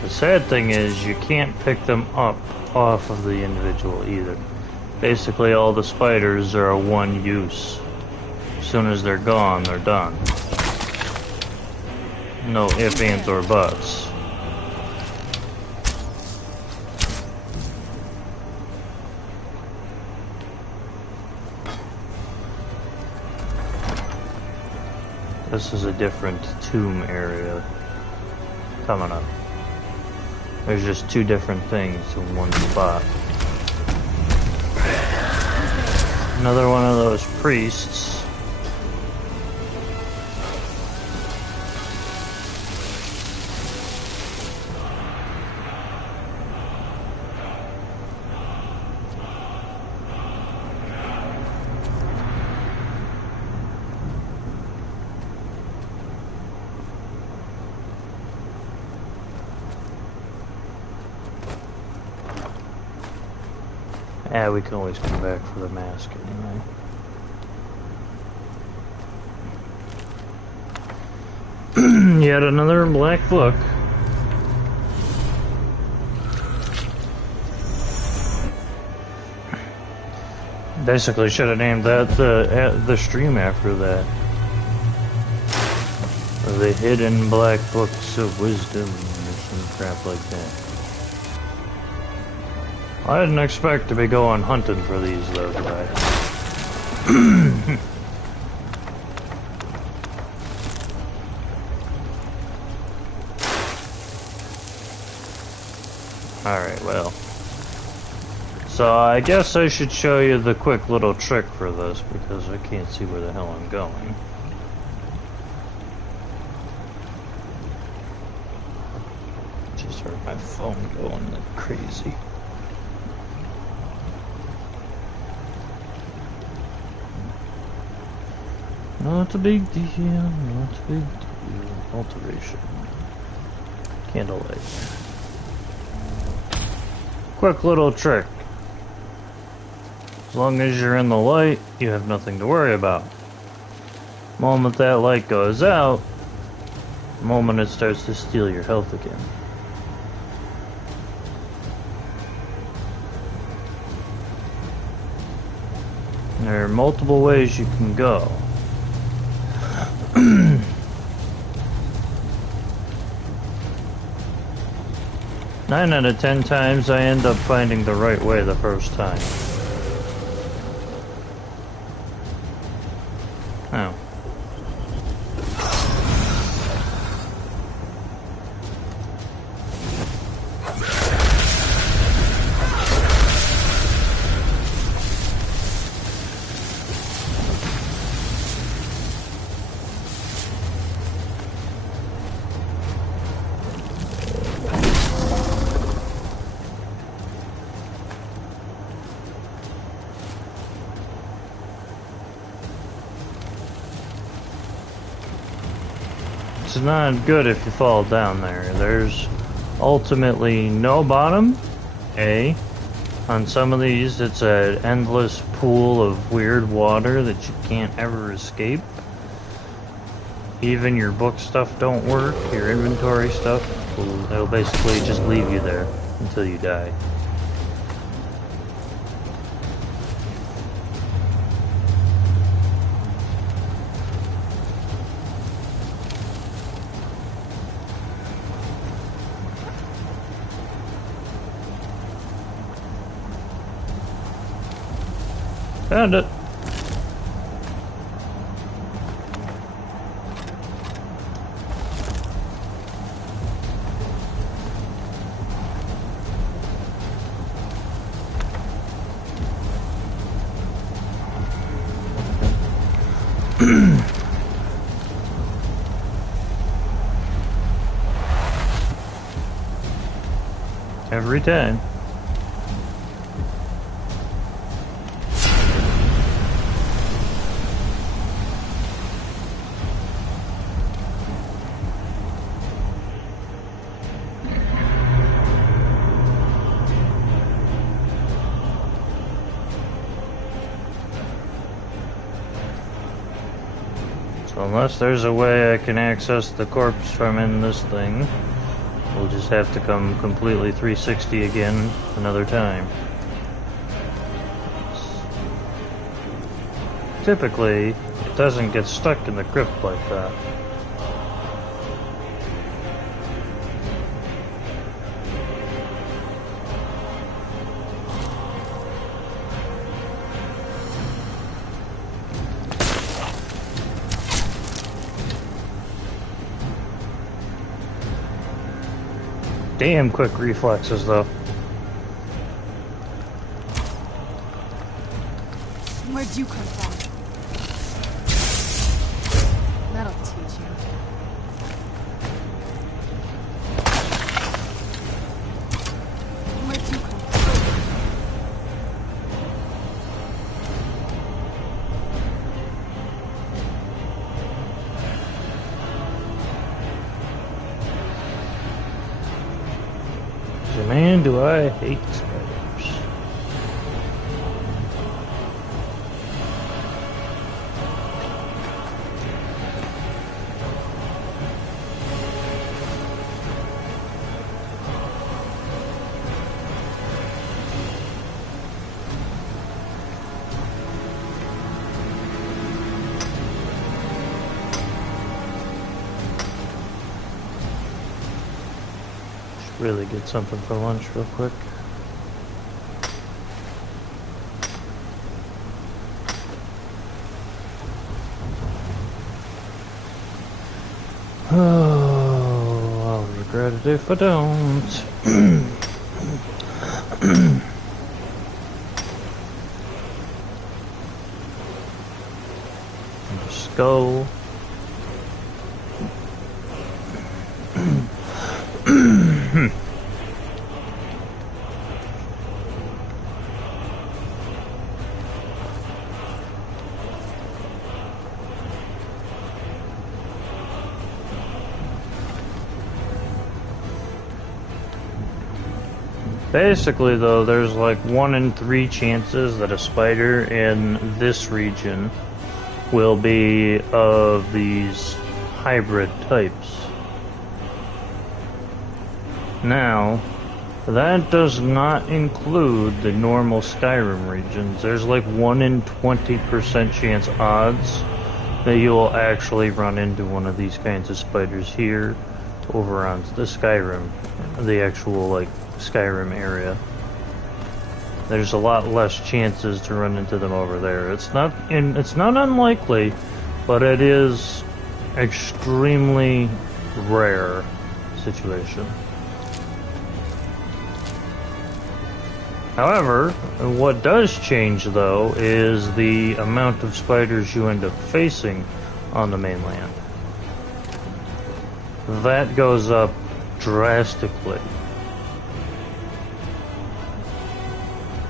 The sad thing is you can't pick them up off of the individual either. Basically all the spiders are a one use. As soon as they're gone, they're done. No ifs, ands, or buts. This is a different tomb area coming up. There's just two different things in one spot. Another one of those priests. Yeah, we can always come back for the mask anyway. Yet another black book. Basically, should have named that the stream after that. The Hidden Black Books of Wisdom, or some crap like that. I didn't expect to be going hunting for these, though, guys. Alright, well. So I guess I should show you the quick little trick for this, because I can't see where the hell I'm going. Just heard my phone going like crazy. Not a big deal, not a big deal. Alteration. Candlelight. Quick little trick. As long as you're in the light, you have nothing to worry about. The moment that light goes out, the moment it starts to steal your health again. There are multiple ways you can go. 9 out of 10 times I end up finding the right way the first time. Oh. It's not good if you fall down there. There's ultimately no bottom, A. On some of these, it's an endless pool of weird water that you can't ever escape. Even your book stuff don't work, your inventory stuff, they'll basically just leave you there until you die. Found it. Every time. Unless there's a way I can access the corpse from in this thing, we'll just have to come completely 360 again another time. Typically, it doesn't get stuck in the crypt like that. Damn quick reflexes, though. Where'd you come from? That'll teach you. Where'd you come Man, do I hate spiders. really get something for lunch real quick. Oh, I'll regret it if I don't. Just go. Basically, though, there's like 1 in 3 chances that a spider in this region will be of these hybrid types. Now, that does not include the normal Skyrim regions. There's like 1 in 20% chance odds that you will actually run into one of these kinds of spiders here over on the Skyrim, the actual like Skyrim area. There's a lot less chances to run into them over there. It's not unlikely, but it is extremely rare situation. However, what does change though is the amount of spiders you end up facing on the mainland. That goes up drastically.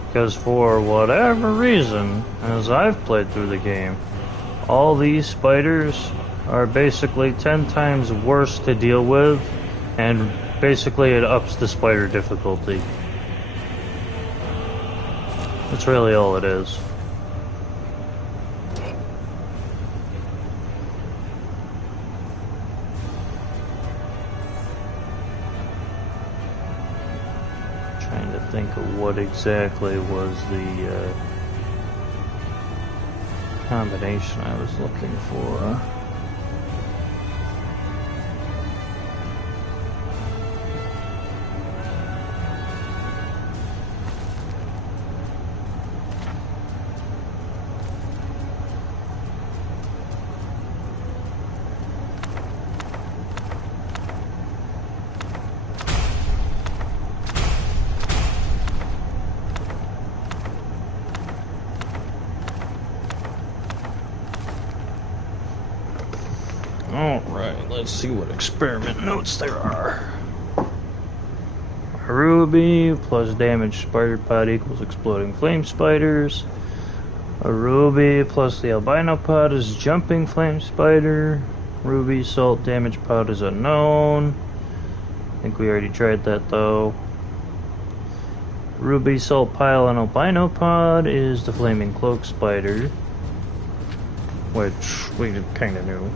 Because for whatever reason, as I've played through the game, all these spiders are basically 10 times worse to deal with, and basically it ups the spider difficulty. That's really all it is. Trying to think of what exactly was the combination I was looking for. Alright, let's see what experiment notes there are. A ruby plus damaged spider pod equals exploding flame spiders. A ruby plus the albino pod is jumping flame spider. Ruby salt damage pod is unknown. I think we already tried that though. Ruby salt pile and albino pod is the flaming cloak spider, which we kind of knew.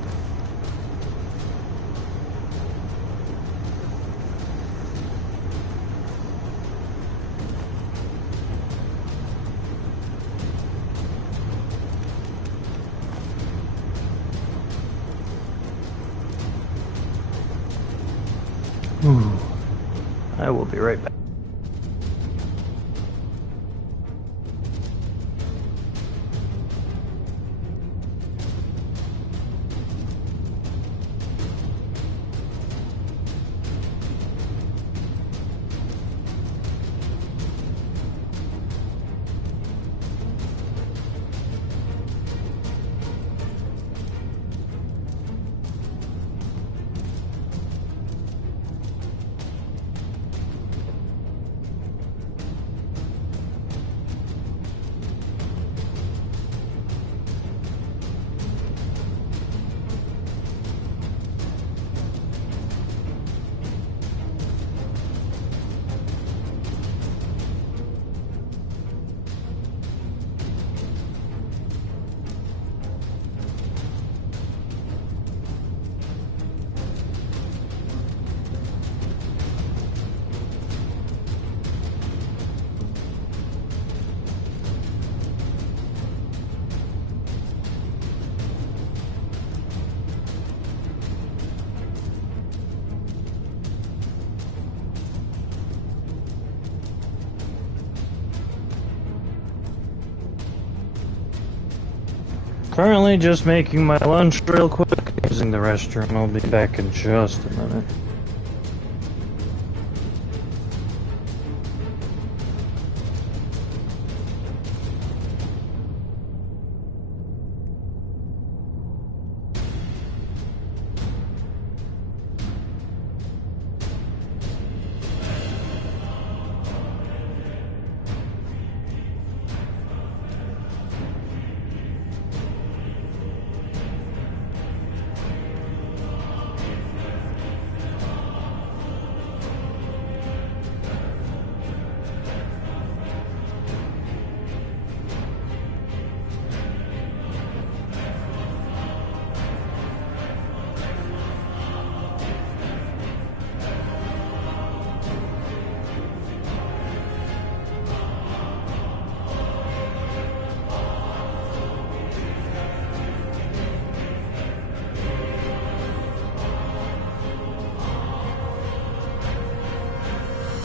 I will be right back. Currently just making my lunch real quick, using the restroom. I'll be back in just a minute.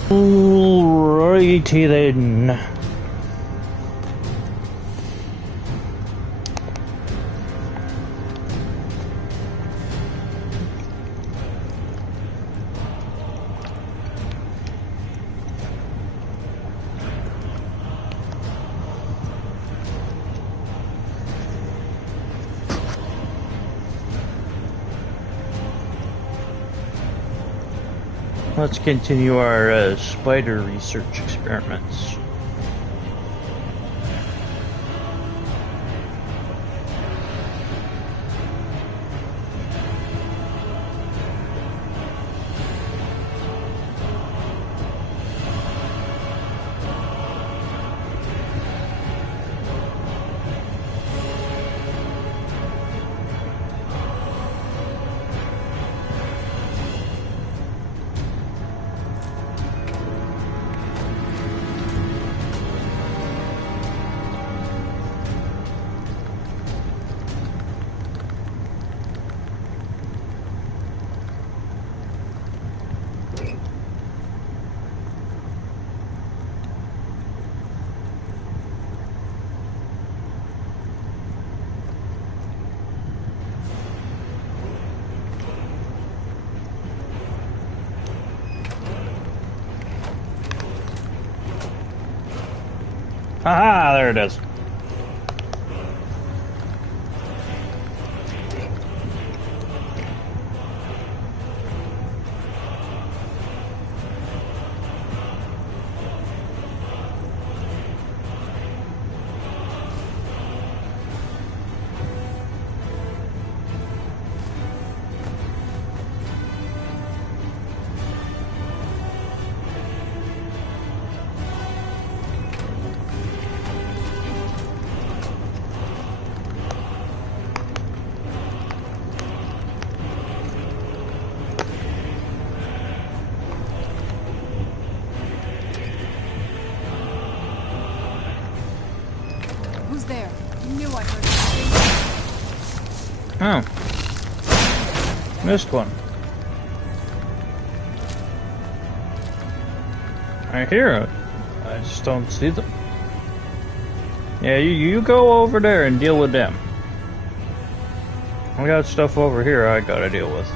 Alrighty then. Let's continue our spider research experiments. Aha, there it is. Who's there? I knew I heard something. Oh. Missed one. I hear it. I just don't see them. Yeah, you go over there and deal with them. I got stuff over here I gotta deal with.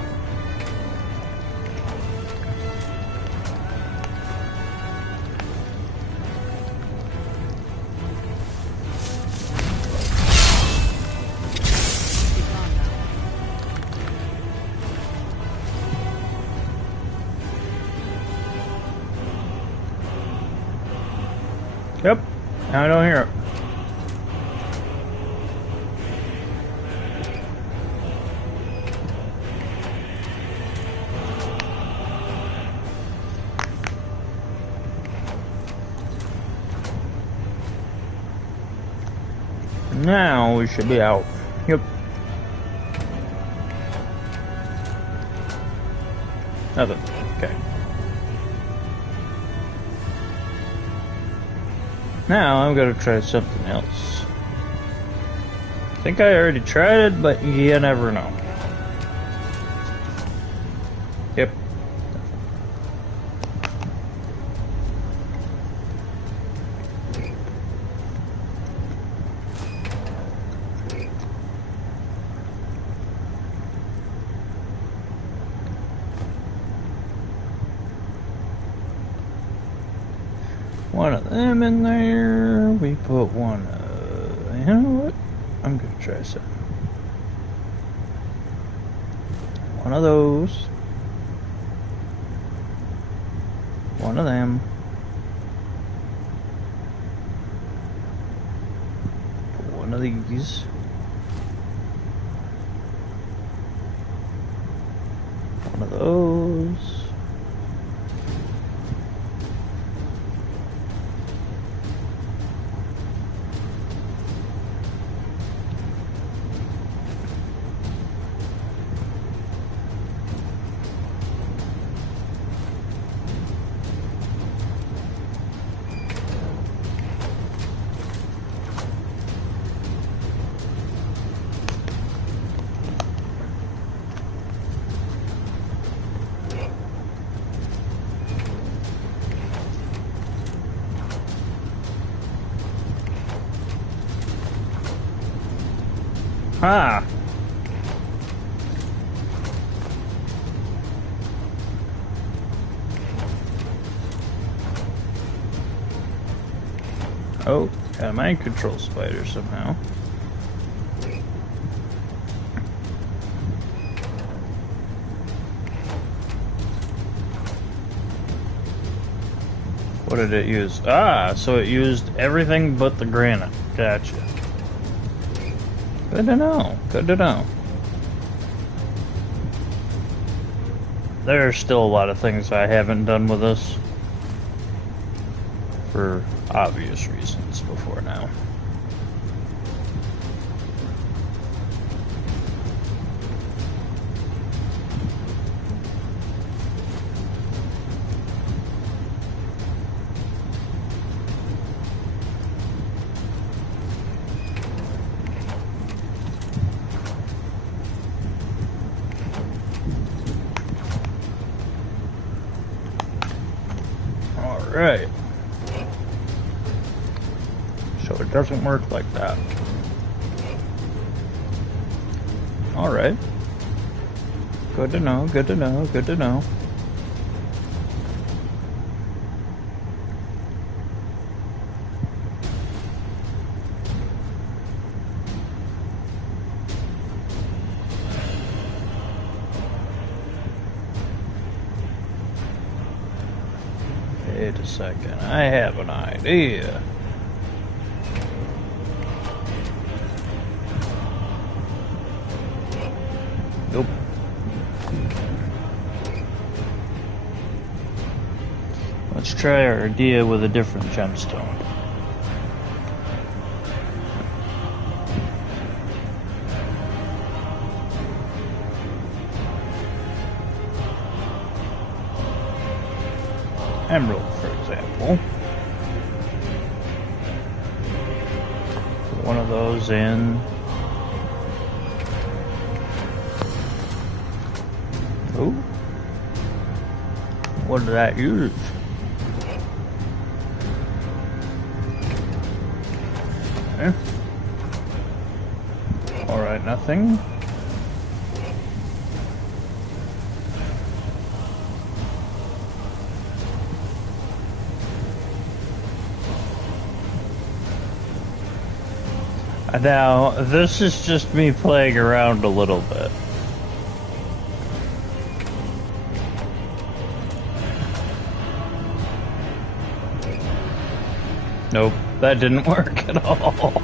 Yep, I don't hear it. Now we should be out. Yep. Nothing. Okay. Now I'm gonna try something else. I think I already tried it, but you never know. Yep. one of them in there. We put one of... You know what? I'm going to try something. One of those. One of them. Put one of these. One of those. Ah! Oh, got a mind control spider somehow. What did it use? Ah, so it used everything but the granite. Gotcha. Good to know. Good to know. There are still a lot of things I haven't done with this. For obvious reasons before now. Alright. So it doesn't work like that. Alright. Good to know, good to know, good to know. Wait a second, I have an idea. Nope. Let's try our idea with a different gemstone. Emerald, for example. Put one of those in. Oh. What did that use? Okay. Alright, nothing. Now, this is just me playing around a little bit. Nope, that didn't work at all.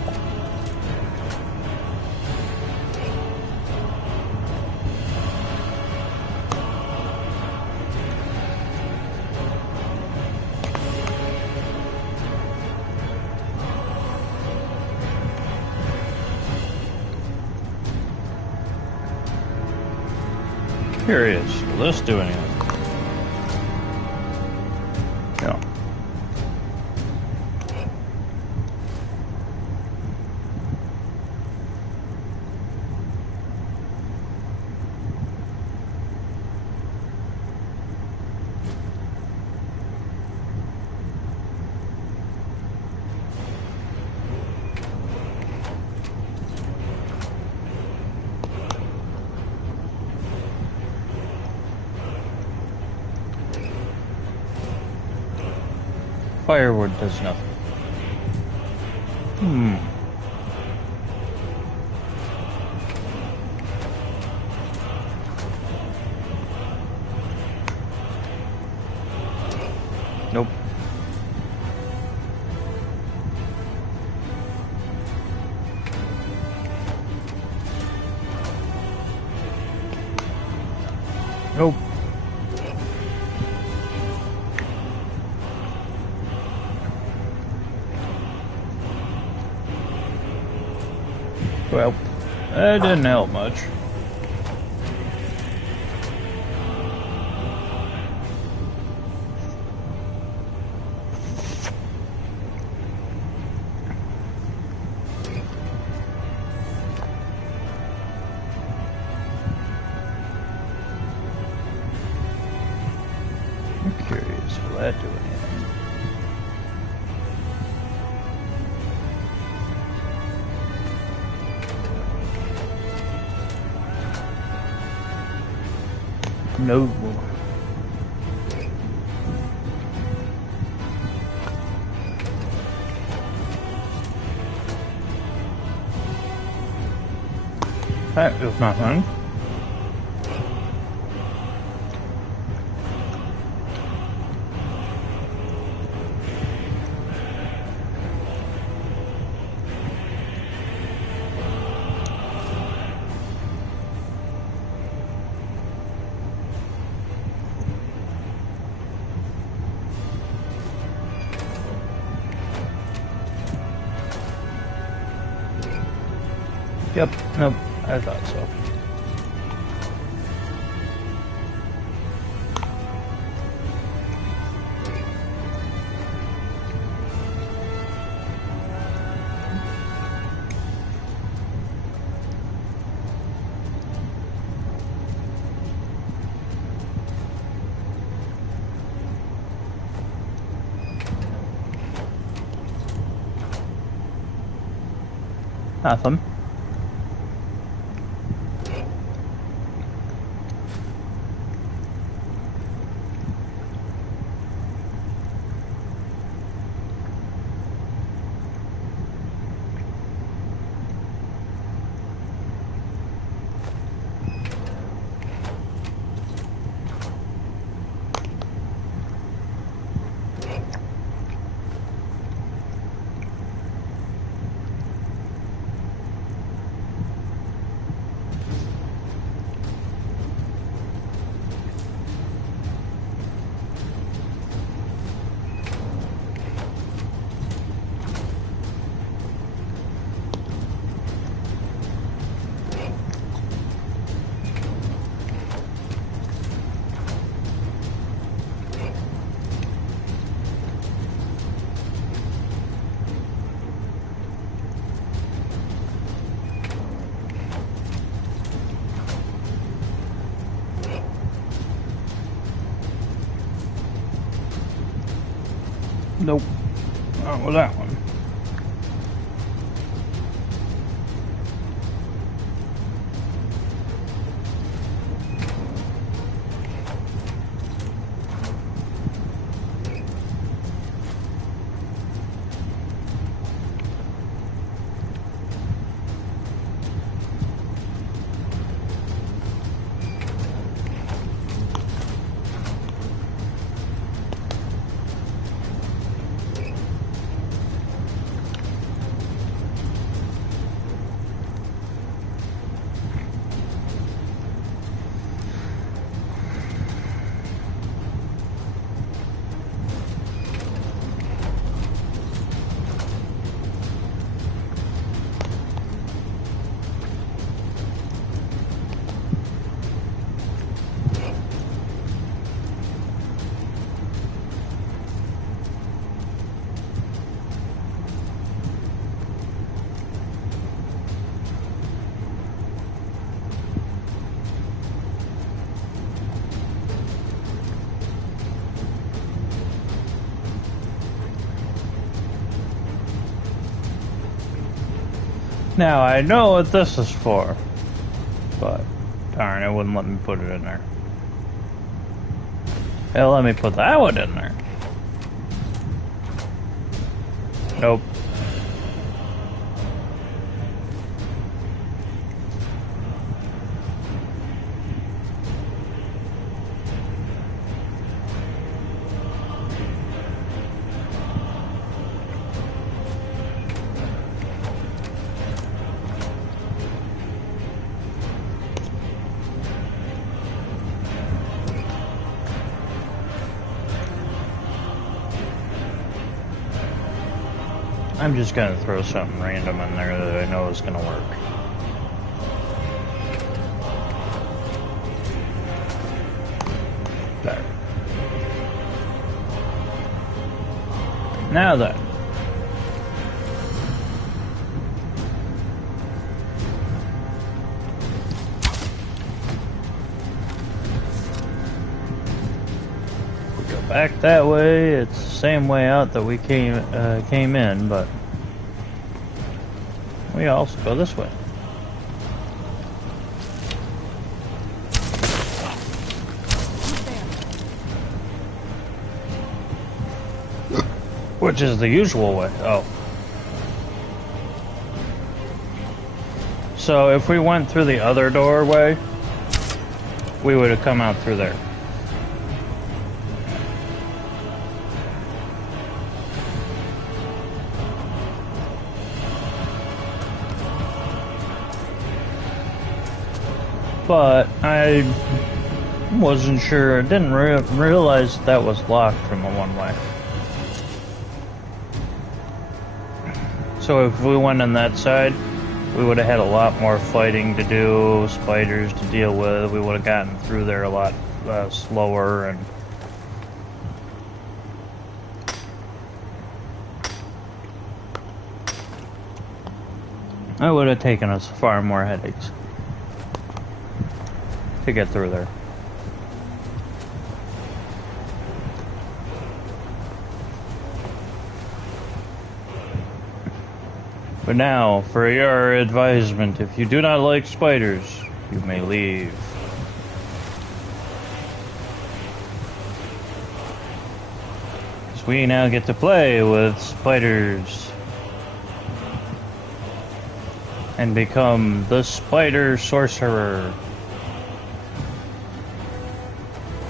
Curious, will this do anything? No. Firewood does nothing. Nope. Nope. Well, that didn't help much. I'm curious, will that do anything? No. That is nothing. Yep, nope, I thought so. Nothing. Nope. Not with that one. Now, I know what this is for, but darn, it wouldn't let me put it in there. It'll let me put that one in there. Nope. I'm just gonna throw something random in there that I know is gonna work. There. Now then. We go back that way. It's the same way out that we came in, but we also go this way. Which is the usual way. Oh. So if we went through the other doorway, we would have come out through there. But I wasn't sure, I didn't realize that was locked from the one way. So if we went on that side, we would have had a lot more fighting to do, spiders to deal with. We would have gotten through there a lot slower, and it would have taken us far more headaches to get through there. But now, for your advisement, if you do not like spiders, you may leave. So we now get to play with spiders and become the spider sorcerer,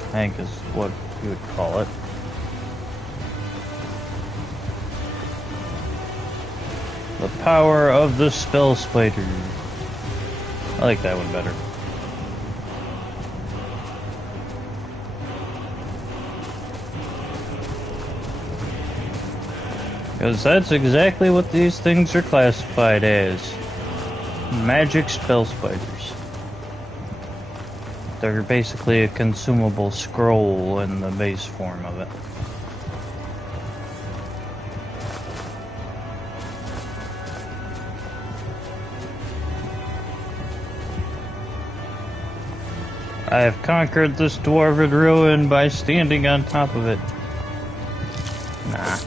I think is what you would call it. The power of the spell spider. I like that one better. Because that's exactly what these things are classified as. Magic spell spiders. They're basically a consumable scroll in the base form of it. I have conquered this dwarven ruin by standing on top of it. Nah.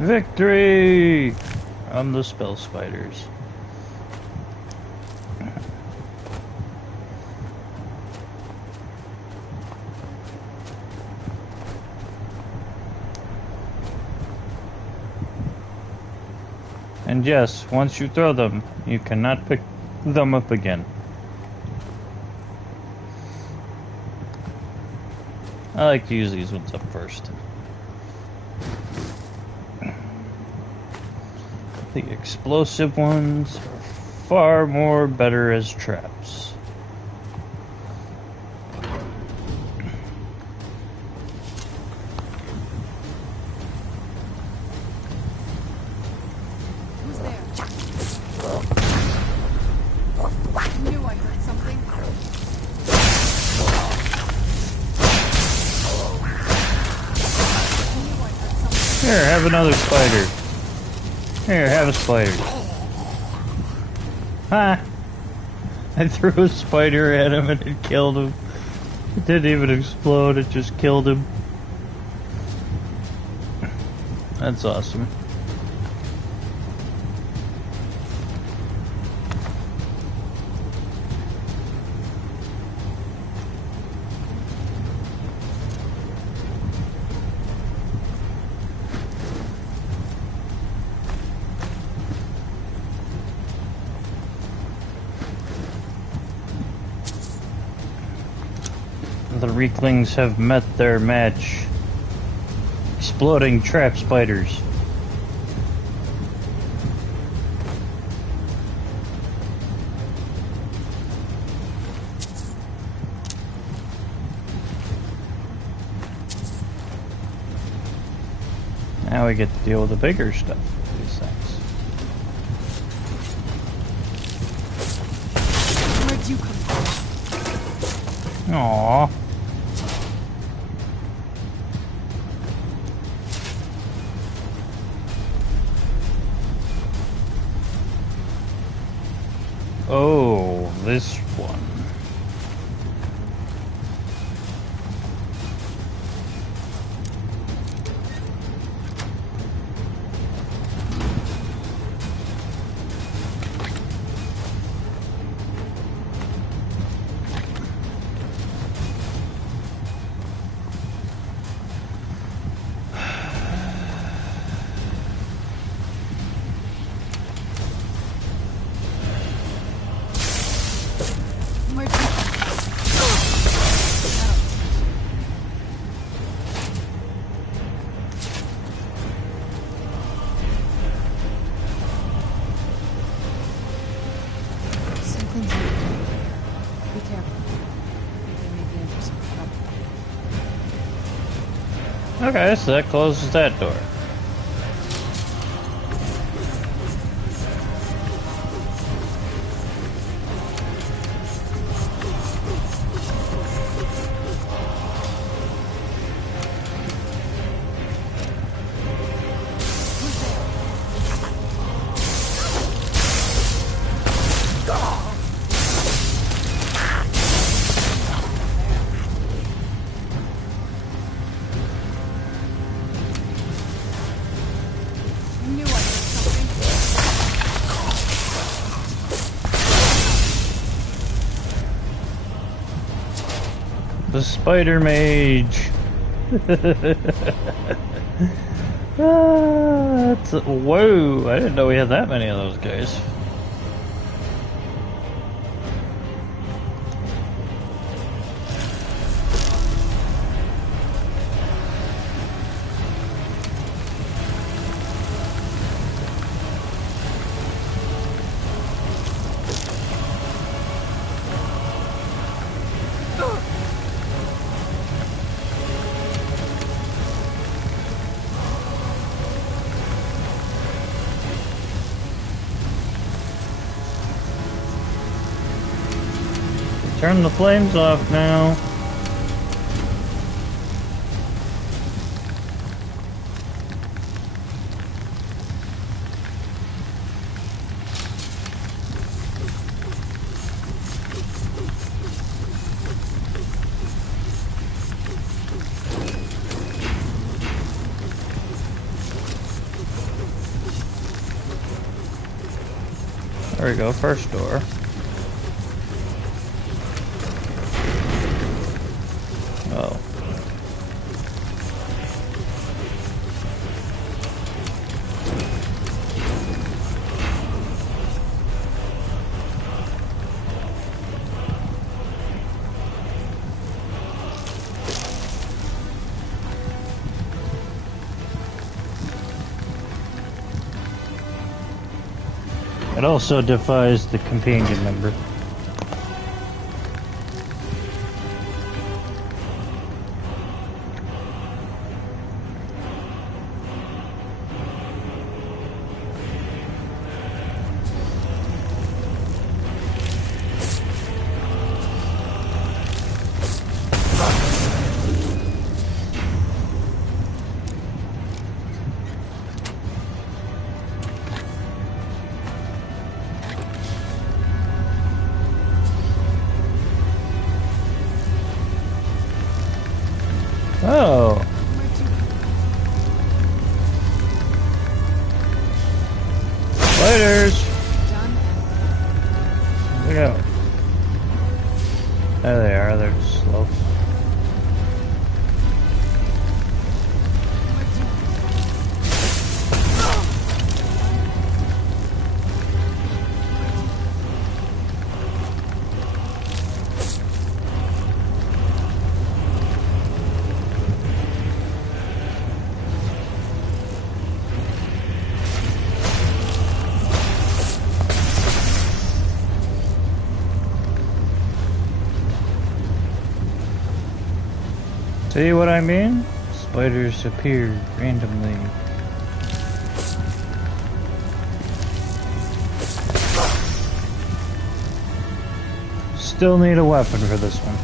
Victory on the spell spiders. And yes, once you throw them, you cannot pick them up again. I like to use these ones up first. The explosive ones are far more better as traps. Who's there? I knew I heard something. Here, have another spider. Here, have a spider. Ha! I threw a spider at him and it killed him. It didn't even explode, it just killed him. That's awesome. The Reeklings have met their match. Exploding trap spiders. Now we get to deal with the bigger stuff with these things. Where'd you come from? Aww. Oh, this one. Where'd you come from? Something's not right here. Be careful. They may be in for some trouble. Okay, so that closes that door. I knew I heard something. The Spider Mage. Whoa! I didn't know we had that many of those guys. Turn the flames off now. There we go, first door. Oh. It also defies the companion member. Oh. Spiders! Here we go. There they are, they're slow. See what I mean? Spiders appear randomly. Still need a weapon for this one.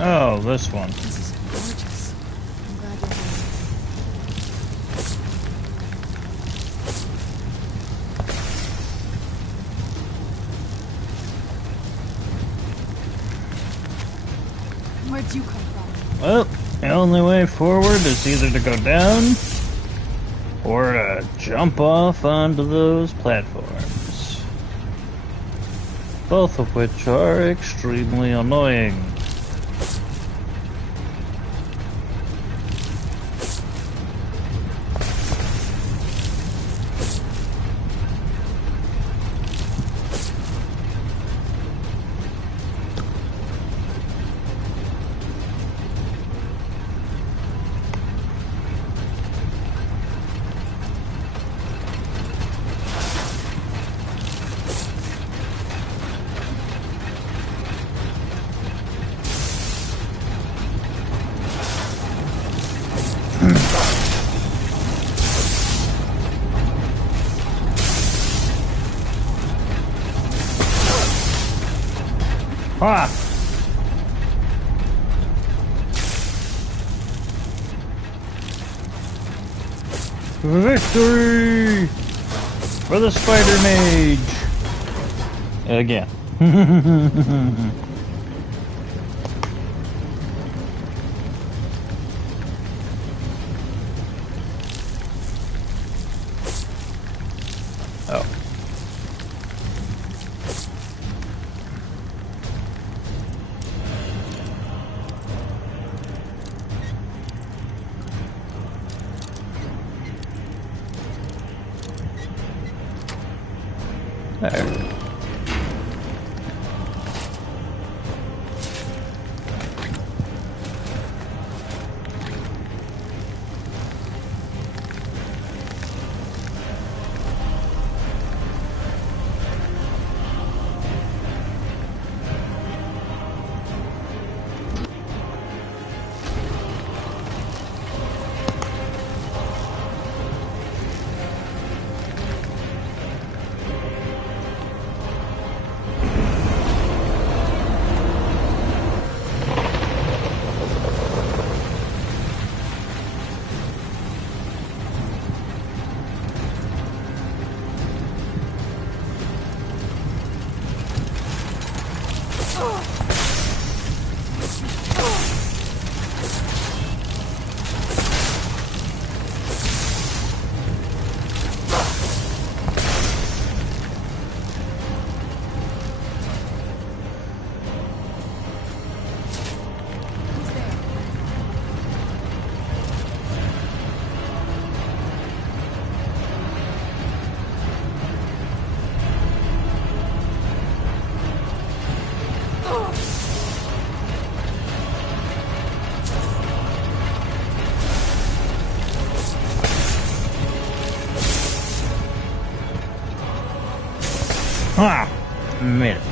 Oh, this one. This is gorgeous. I'm glad you're here. Where'd you come from? Well, the only way forward is either to go down or to jump off onto those platforms. Both of which are extremely annoying. Ah! Victory! For the Spider Mage! Again. Oh. There. Ha! Made it.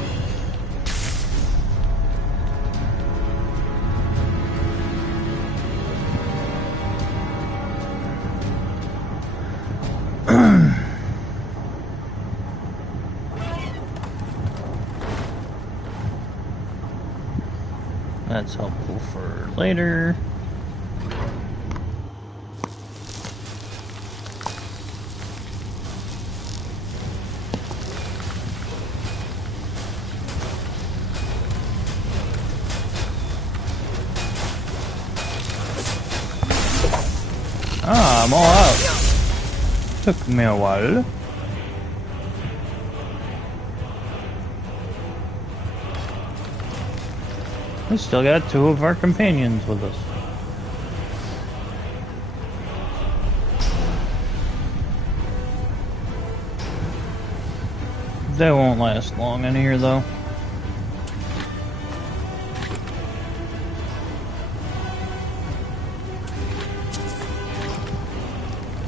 That's helpful for later. Ah, I'm all out. Took me a while. We still got 2 of our companions with us. They won't last long in here, though.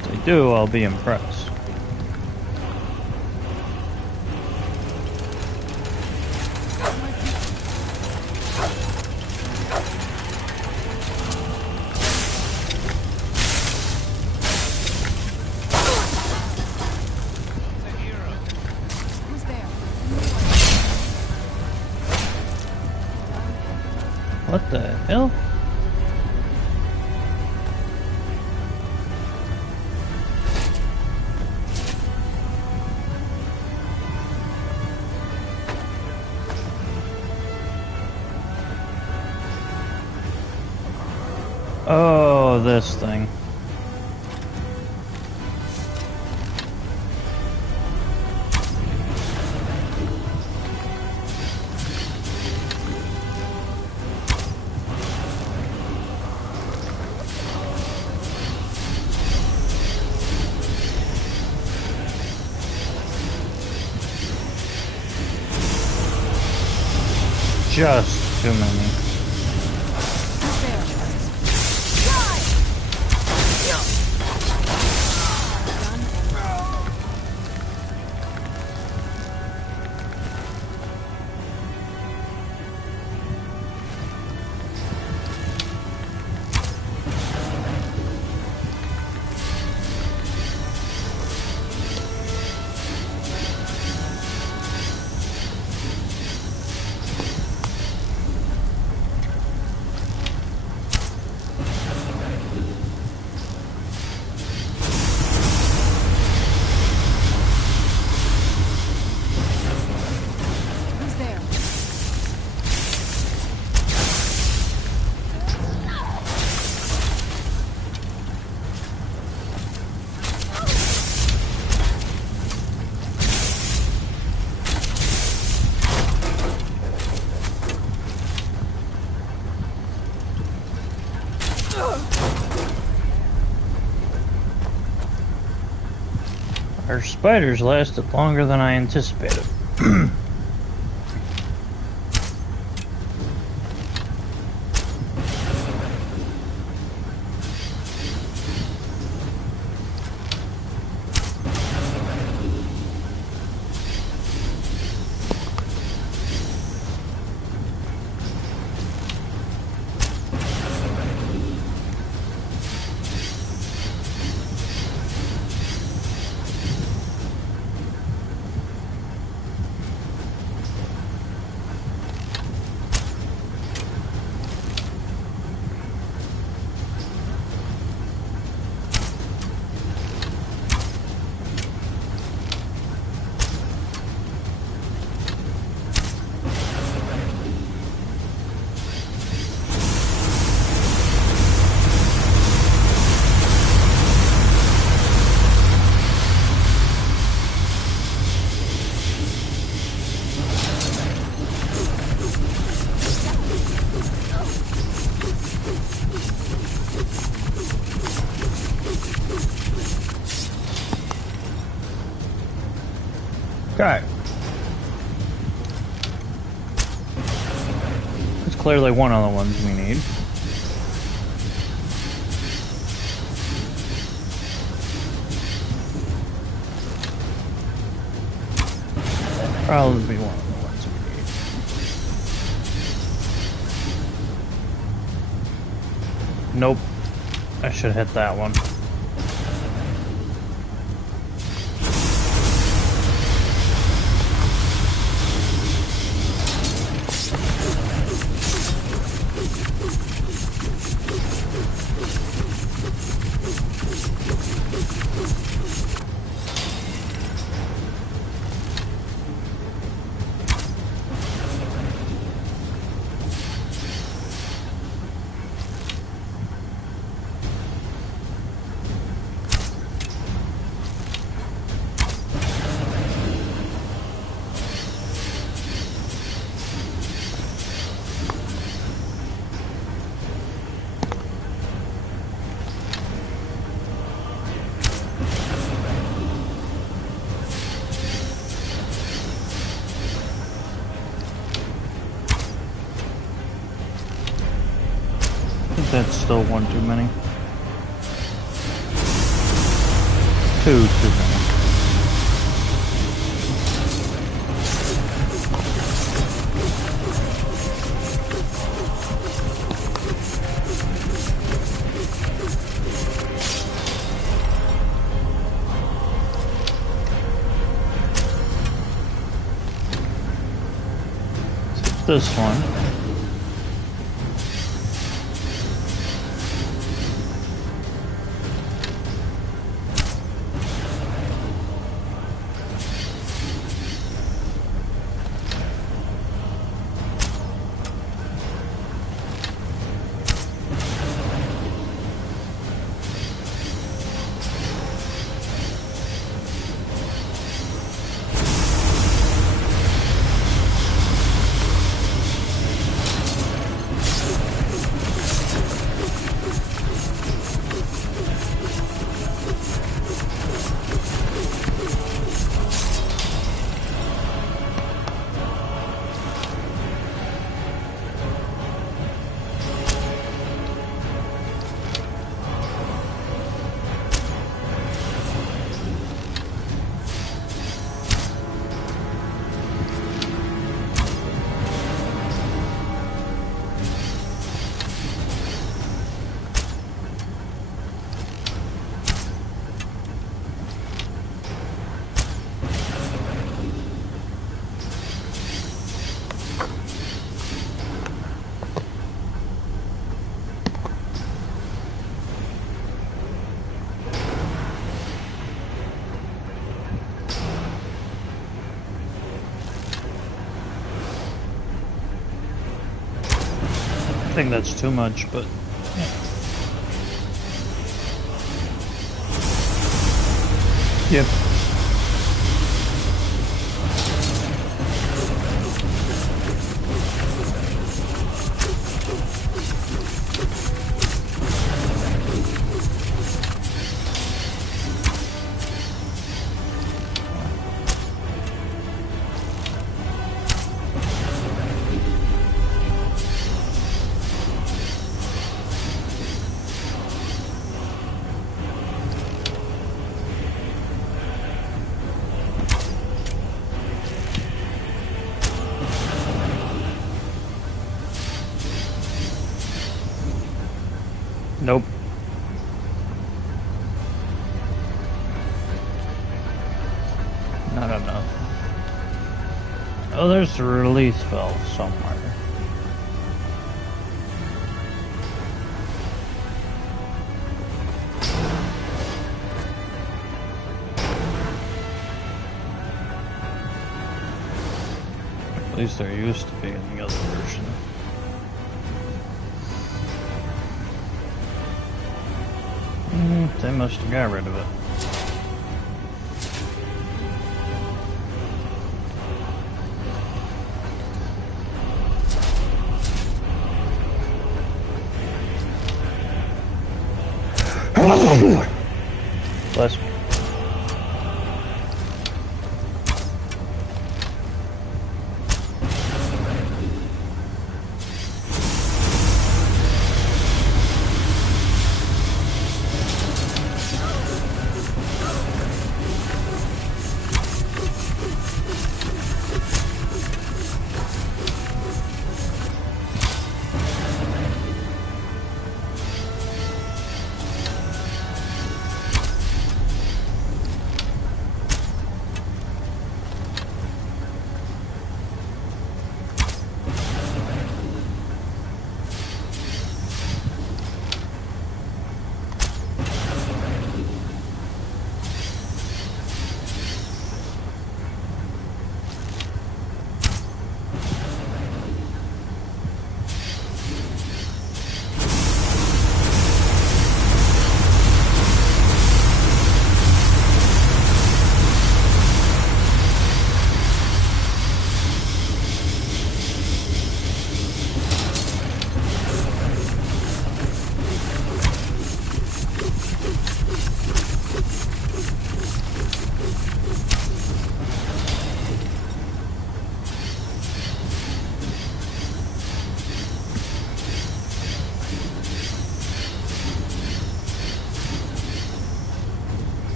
If they do, I'll be impressed. What the hell? Oh, this thing. Just too many. Our spiders lasted longer than I anticipated. Okay. That's clearly one of the ones we need. probably one of the ones we need. Nope. I should hit that one. That's still one too many. Two too many. This one. I think that's too much, but yeah. Yep. Nope. Not enough. Oh, there's a release valve somewhere. At least there used to be in the other version. They must have got rid of it. Bless me.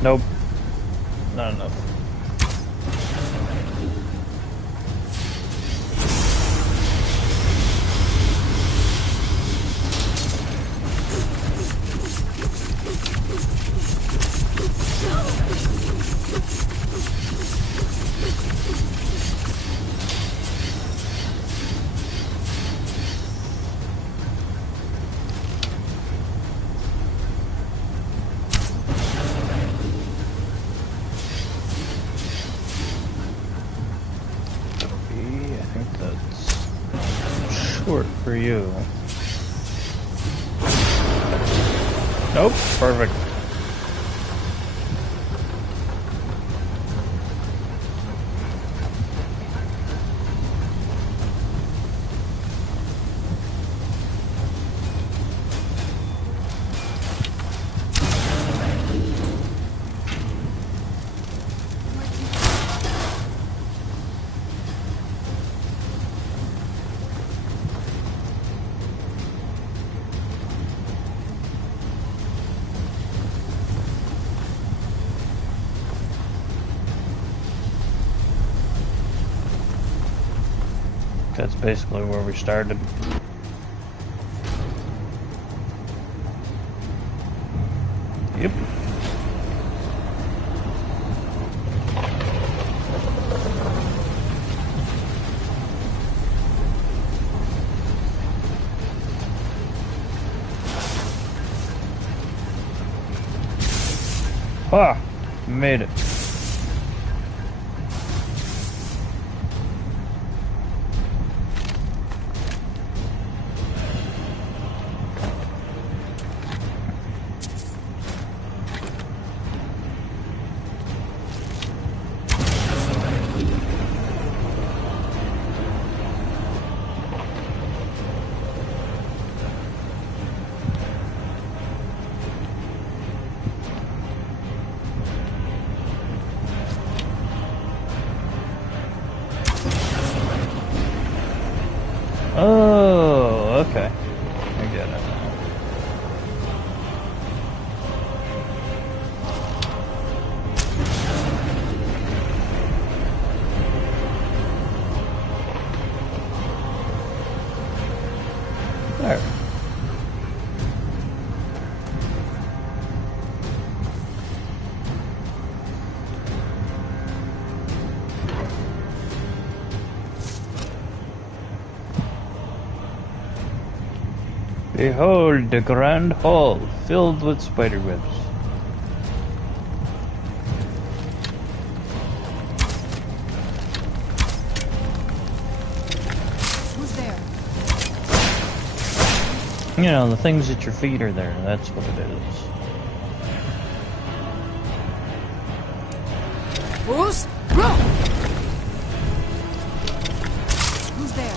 Nope. Not enough. For you. Nope, perfect. That's basically where we started. Yep. Ah, made it. Oh, okay. I get it now. There. Behold the grand hall filled with spider webs. Who's there? You know, the things at your feet are there. That's what it is. Bruce? Bro! Who's there?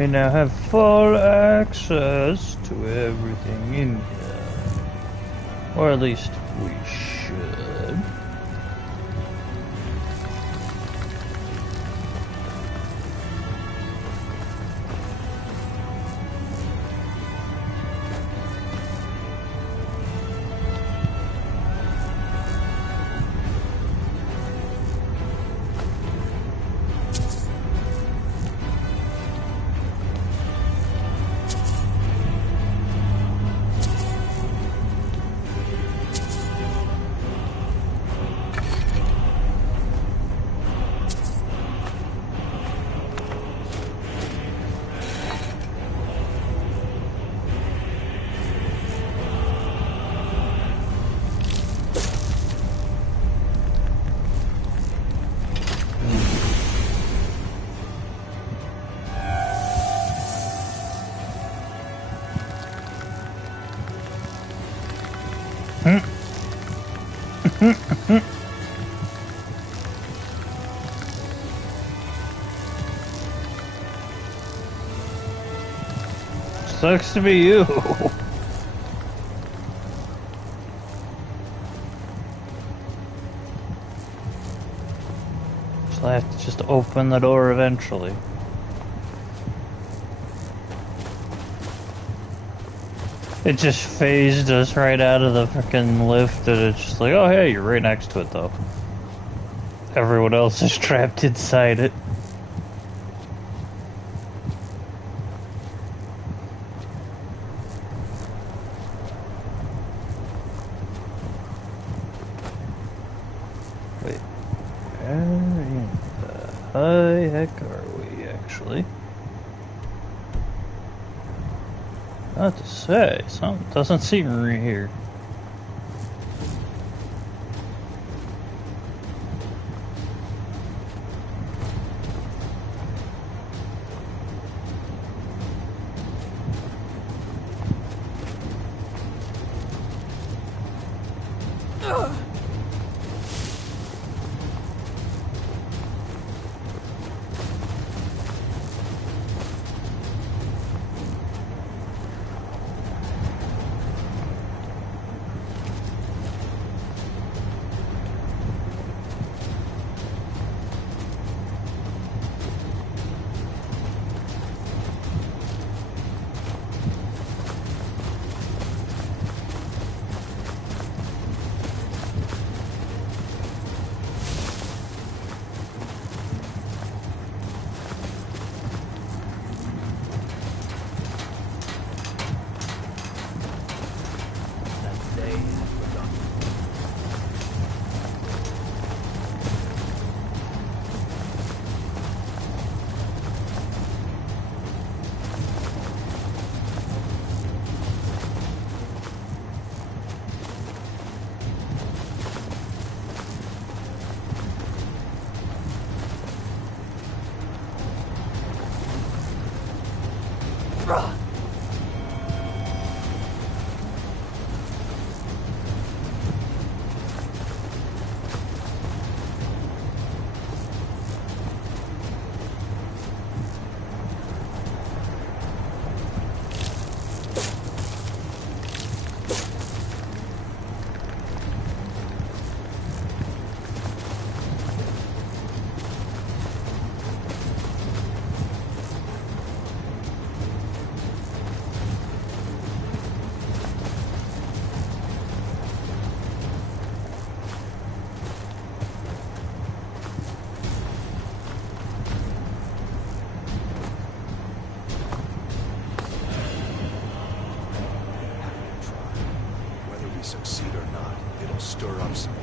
We now have full access to everything in here. Or at least we should. Sucks to be you. So I have to just open the door eventually. It just phased us right out of the freaking lift, and it's just like, oh hey, you're right next to it though. Everyone else is trapped inside it. Wait, where in the heck are we actually? Not to say, something doesn't seem right here.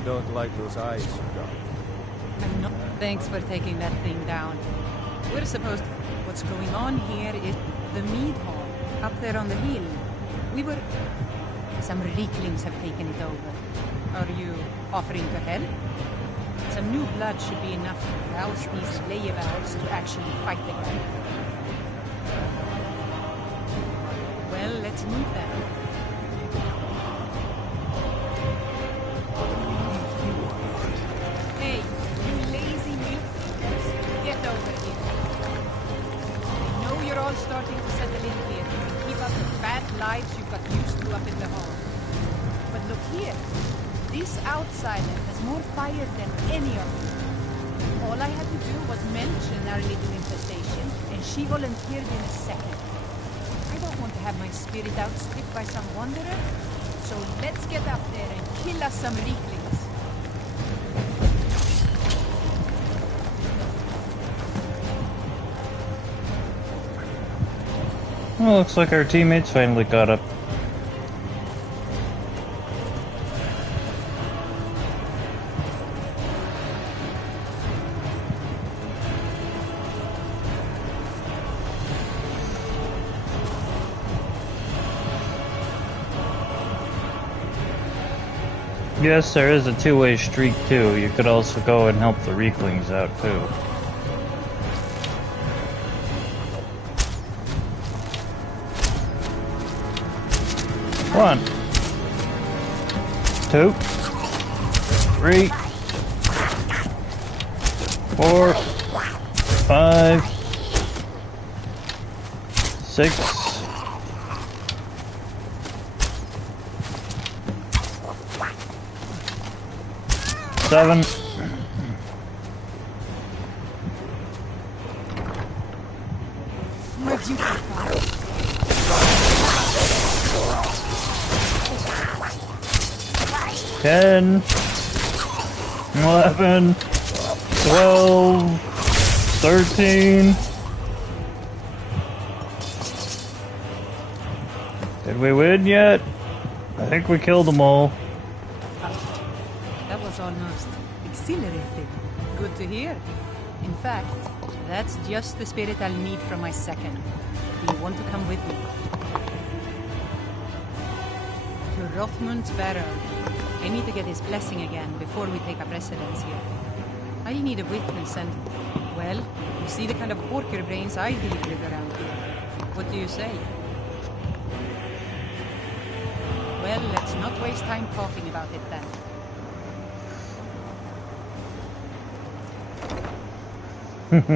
Don't like those eyes you got. I'm not. Thanks for taking that thing down. We're supposed to... What's going on here is the mead hall, up there on the hill. We were... Some Reeklings have taken it over. Are you offering to help? Some new blood should be enough to rouse these layabouts to actually fight again. Well, let's move then. Hey, you lazy milk. Get over here. I know you're all starving. outsider has more fire than any of you. All I had to do was mention our little infestation, and she volunteered in a second. I don't want to have my spirit outstripped by some wanderer, so let's get up there and kill us some Reeklings. Well, looks like our teammates finally caught up. Yes, there is a two-way streak too. You could also go and help the Reeklings out too. One, 2, 3, 4, 5, 6, 7. My duty, Father. 10, 11, 12, 13. Did we win yet? I think we killed them all. That was almost exhilarating. Good to hear. In fact, that's just the spirit I'll need from my second. Do you want to come with me? To Rothmund's Barrow. I need to get his blessing again before we take up residence here. I need a witness and, well, you see the kind of porker brains I deal with around here. What do you say? Well, let's not waste time talking about it then. This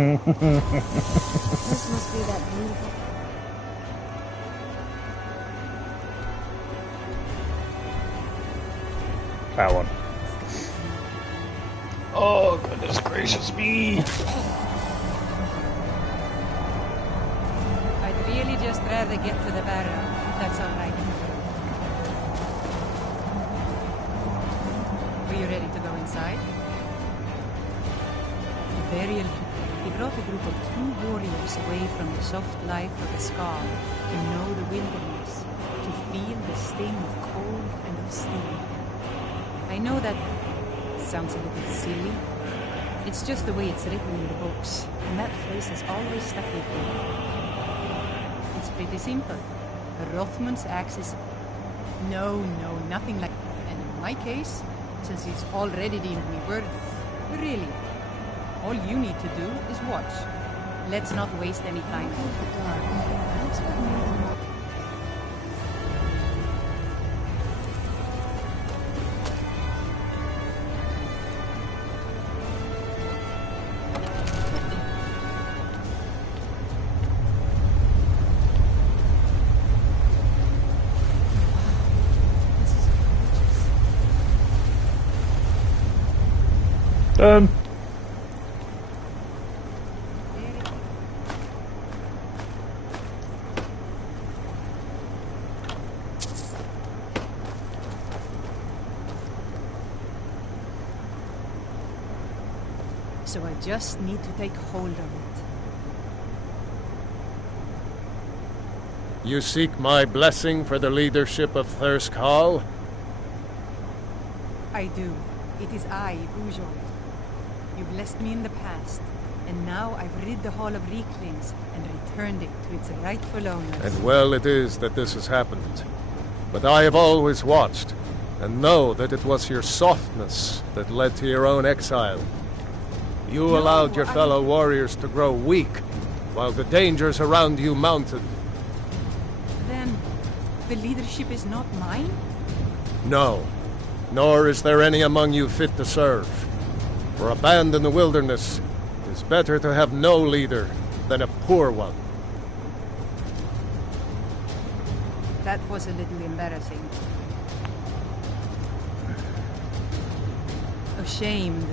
must be that beautiful. That one. Oh, goodness gracious me. I'd really just rather get to the barrow, if that's all right. Are you ready to go inside? The burial. He brought a group of true warriors away from the soft life of the Scar to know the wilderness, to feel the sting of cold and of steel. I know that sounds a little silly. It's just the way it's written in the books, and that phrase has always stuck with me. It's pretty simple. Rothmund's axe is... No, nothing like... And in my case, since he's already deemed me worthy, really, all you need to do is watch. Let's not waste any time. Done. So I just need to take hold of it. You seek my blessing for the leadership of Thirsk Hall? I do. It is I, Bujor. You blessed me in the past, and now I've rid the Hall of Reeklings and returned it to its rightful owners. And well it is that this has happened. But I have always watched, and know that it was your softness that led to your own exile. You allowed your fellow warriors to grow weak, while the dangers around you mounted. Then, the leadership is not mine? No, nor is there any among you fit to serve. For a band in the wilderness, it is better to have no leader than a poor one. That was a little embarrassing. ashamed.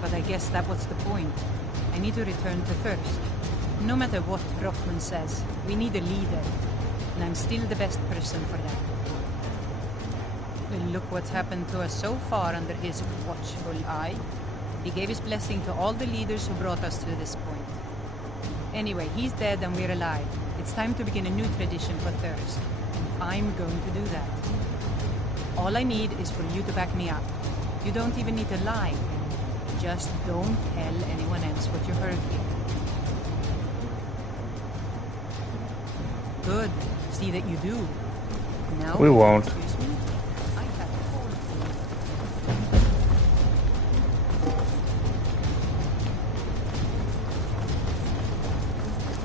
But I guess that was the point. I need to return to Thirst. No matter what Rothman says, we need a leader. And I'm still the best person for that. Well, look what's happened to us so far under his watchful eye. He gave his blessing to all the leaders who brought us to this point. Anyway, he's dead and we're alive. It's time to begin a new tradition for Thirst. I'm going to do that. All I need is for you to back me up. You don't even need to lie. Just don't tell anyone else what you heard here. Good. See that you do. Now, We won't. excuse me. I have a call for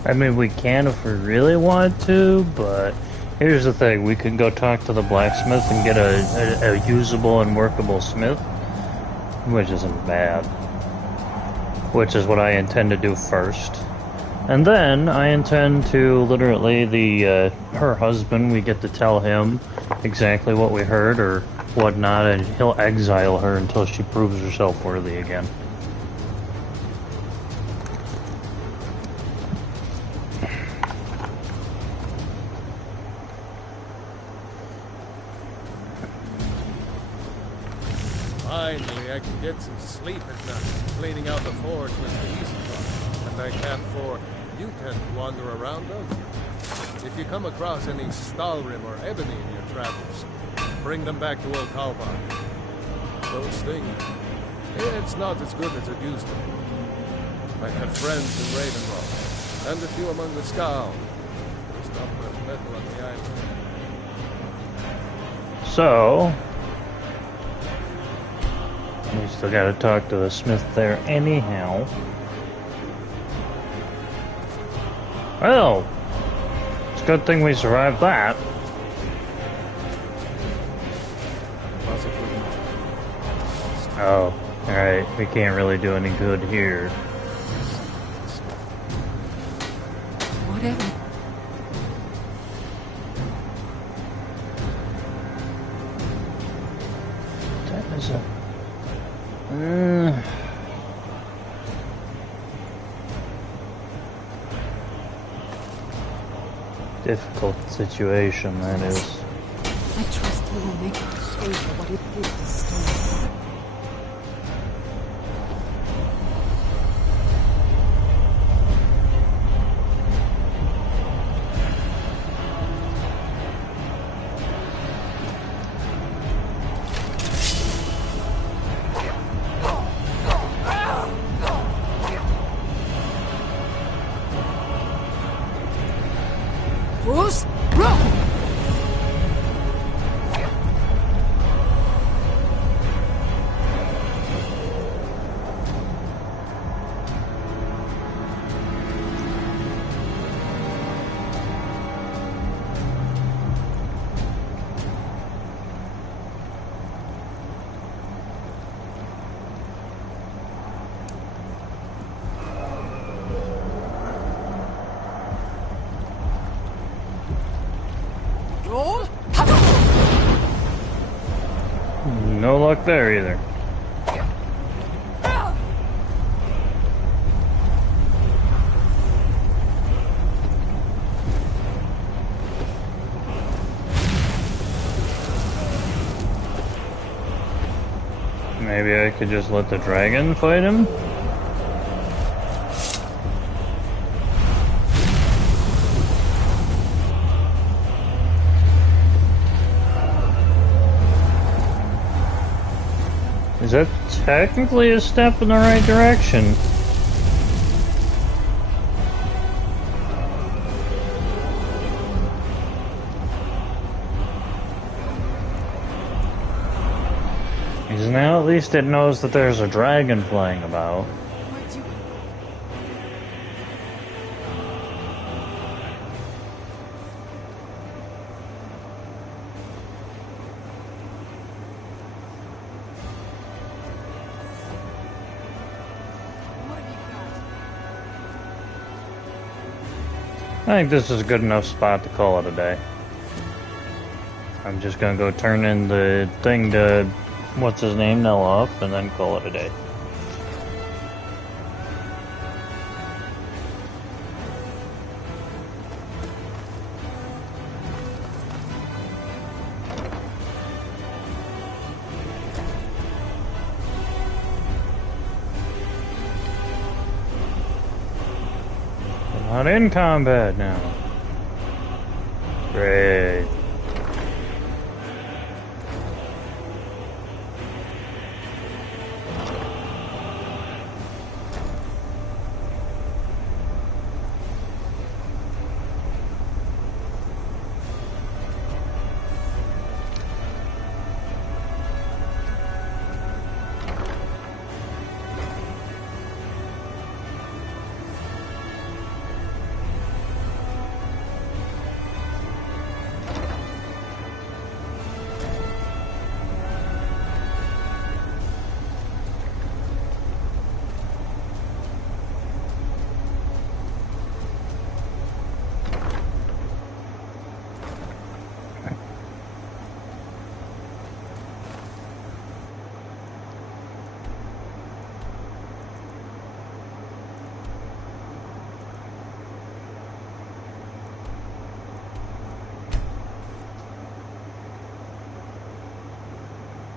you. I mean, we can if we really want to, but here's the thing. We could go talk to the blacksmith and get a usable and workable smith, which isn't bad. Which is what I intend to do first. And then I intend to literally her husband, we get to tell him exactly what we heard or whatnot, and he'll exile her until she proves herself worthy again. Finally, I can get some sleep at night. Cleaning out the forge was the easy part. And I can't for you tend to wander around, don't you? If you come across any Stalrim or Ebony in your travels, bring them back to Old Kalbar. Those things, it's not as good as it used to be. I have friends in Ravenloft, and a few among the Skal. There's not much metal on the island. So, we still gotta talk to the smith there anyhow. Well, it's a good thing we survived that. Oh, alright, we can't really do any good here. Whatever. That is a... difficult situation, that is. I trust you will make it pay for what it did to steal. Bruce, run! Roll. No luck there either. Maybe I could just let the dragon fight him? Is that technically a step in the right direction? Because now at least it knows that there's a dragon flying about. I think this is a good enough spot to call it a day. I'm just gonna go turn in the thing to what's his name Nell off and then call it a day. We're not in combat now. Great.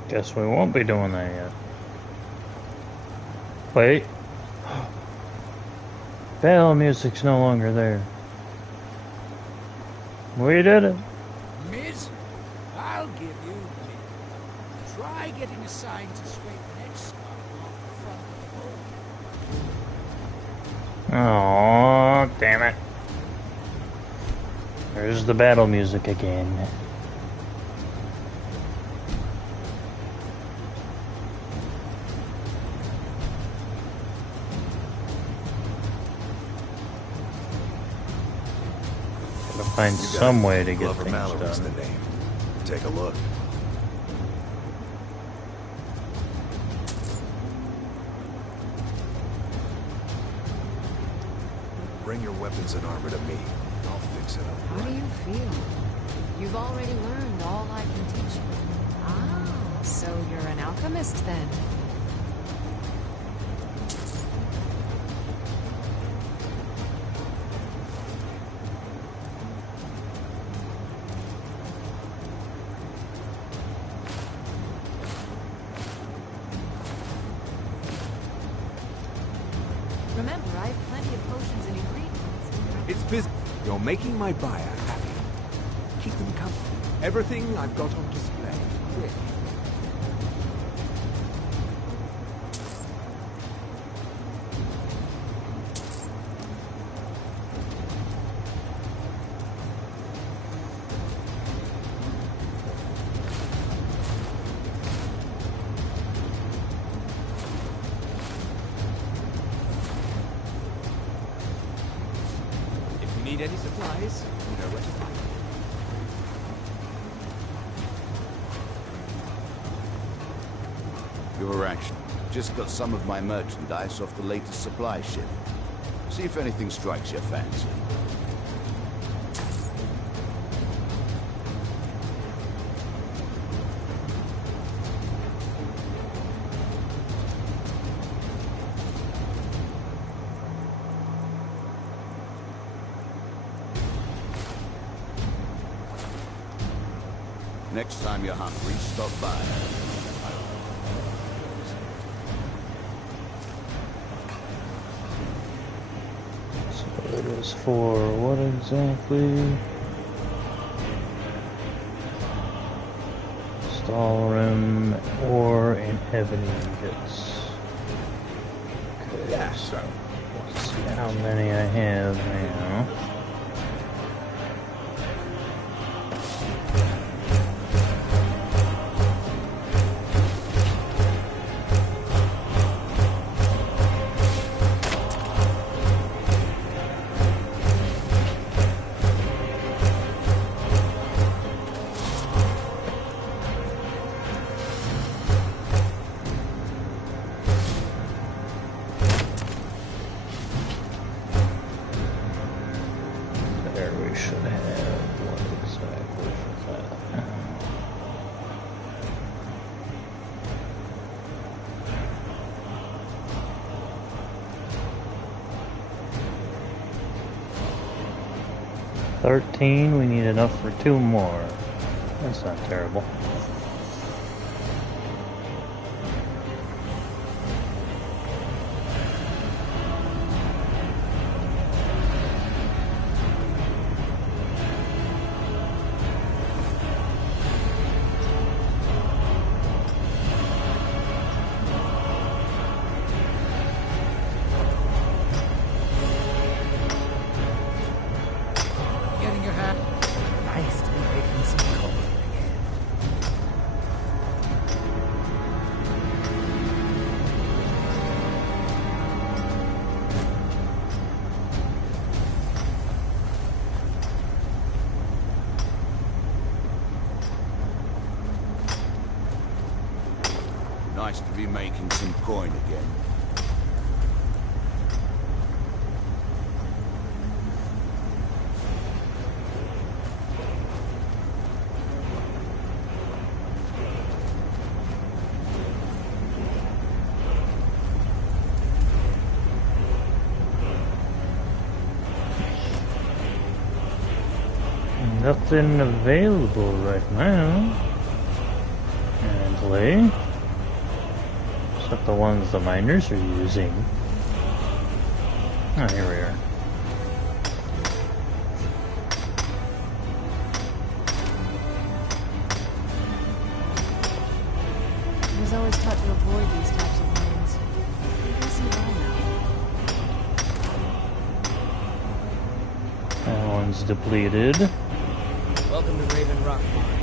Guess we won't be doing that yet. Wait. Battle music's no longer there. We did it. Miss, I'll give you a minute. Try getting a sign to scrape the next scar off the front of the boat. Oh, damn it. There's the battle music again. Find some way to get things done. The name. Take a look. Bring your weapons and armor to me. I'll fix it up. How do you feel? You've already learned all I can teach you. Ah, so you're an alchemist then? Remember, I have plenty of potions and ingredients. It's business. You're making my buyer happy. Keep them comfortable. Everything I've got on display. Quick. Need any supplies? You know where to find them. Your action. Just got some of my merchandise off the latest supply ship. See if anything strikes your fancy. Next time you're hungry, stop by. So it is for what exactly? Stalrim or in ebony ingots. Okay, Yeah. so let's see how many I have now. 13, we need enough for 2 more. That's not terrible. Nice to be making some coin again. Nothing available right now. Apparently. Except the ones the miners are using. Oh, here we are. I was always taught to avoid these types of mines. I see why now. That one's depleted. Welcome to Raven Rock Mine.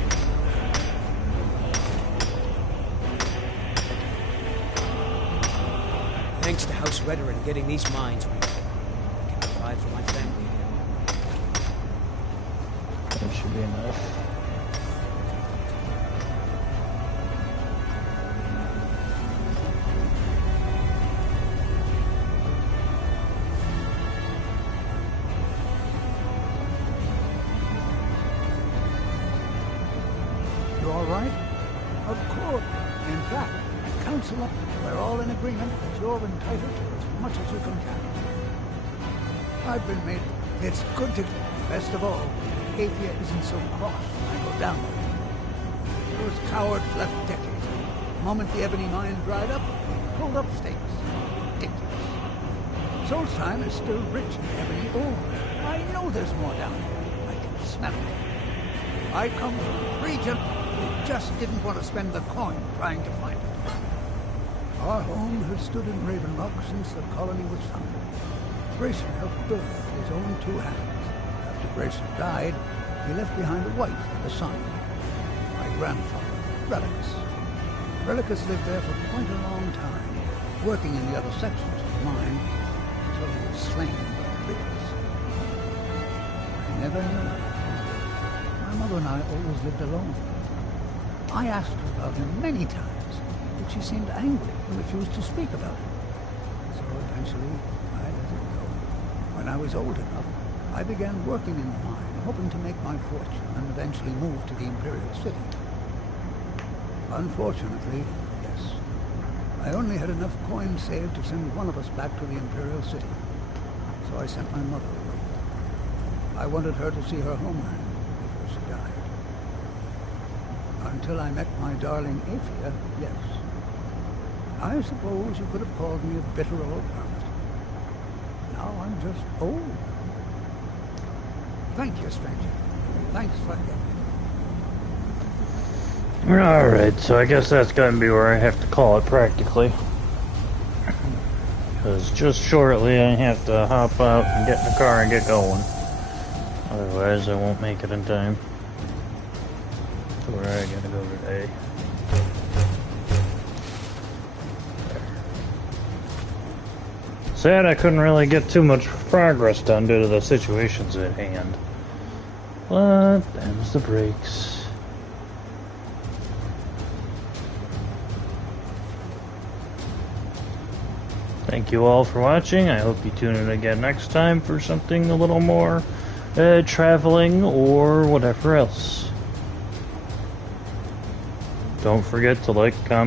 Thanks to House Veteran getting these mines ready, I can provide for my family again. That should be enough. You all right? Of course. In fact, Council up, we're all in agreement that you're entitled to as much as you can carry. I've been made. It's good to. Best of all, Athia isn't so cross when I go down there. Those cowards left decades ago. The moment the ebony mine dried up, they pulled up stakes. Ridiculous. Solstheim is still rich in ebony ore. I know there's more down there. I can smell it. I come from 3 gentlemen who just didn't want to spend the coin trying to find it. Our home has stood in Raven Rock since the colony was founded. Grayson helped build it with his own 2 hands. After Grayson died, he left behind a wife and a son. My grandfather, Relicus. Relicus lived there for quite a long time, working in the other sections of the mine, until he was slain by Rickers. I never knew my father. My mother and I always lived alone. I asked her about him many times, but she seemed angry and refused to speak about it. So eventually, I let it go. When I was old enough, I began working in the mine, hoping to make my fortune and eventually move to the Imperial City. Unfortunately, yes, I only had enough coins saved to send one of us back to the Imperial City. So I sent my mother away. I wanted her to see her homeland before she died. Until I met my darling Athia, yes. I suppose you could have called me a bitter old hermit. Now I'm just old. Thank you, stranger. Thanks for everything. Alright, so I guess that's going to be where I have to call it practically. Because just shortly I have to hop out and get in the car and get going. Otherwise I won't make it in time to where I gotta go today. Sad I couldn't really get too much progress done due to the situations at hand. But them's the breaks. Thank you all for watching. I hope you tune in again next time for something a little more traveling or whatever else. Don't forget to like, comment,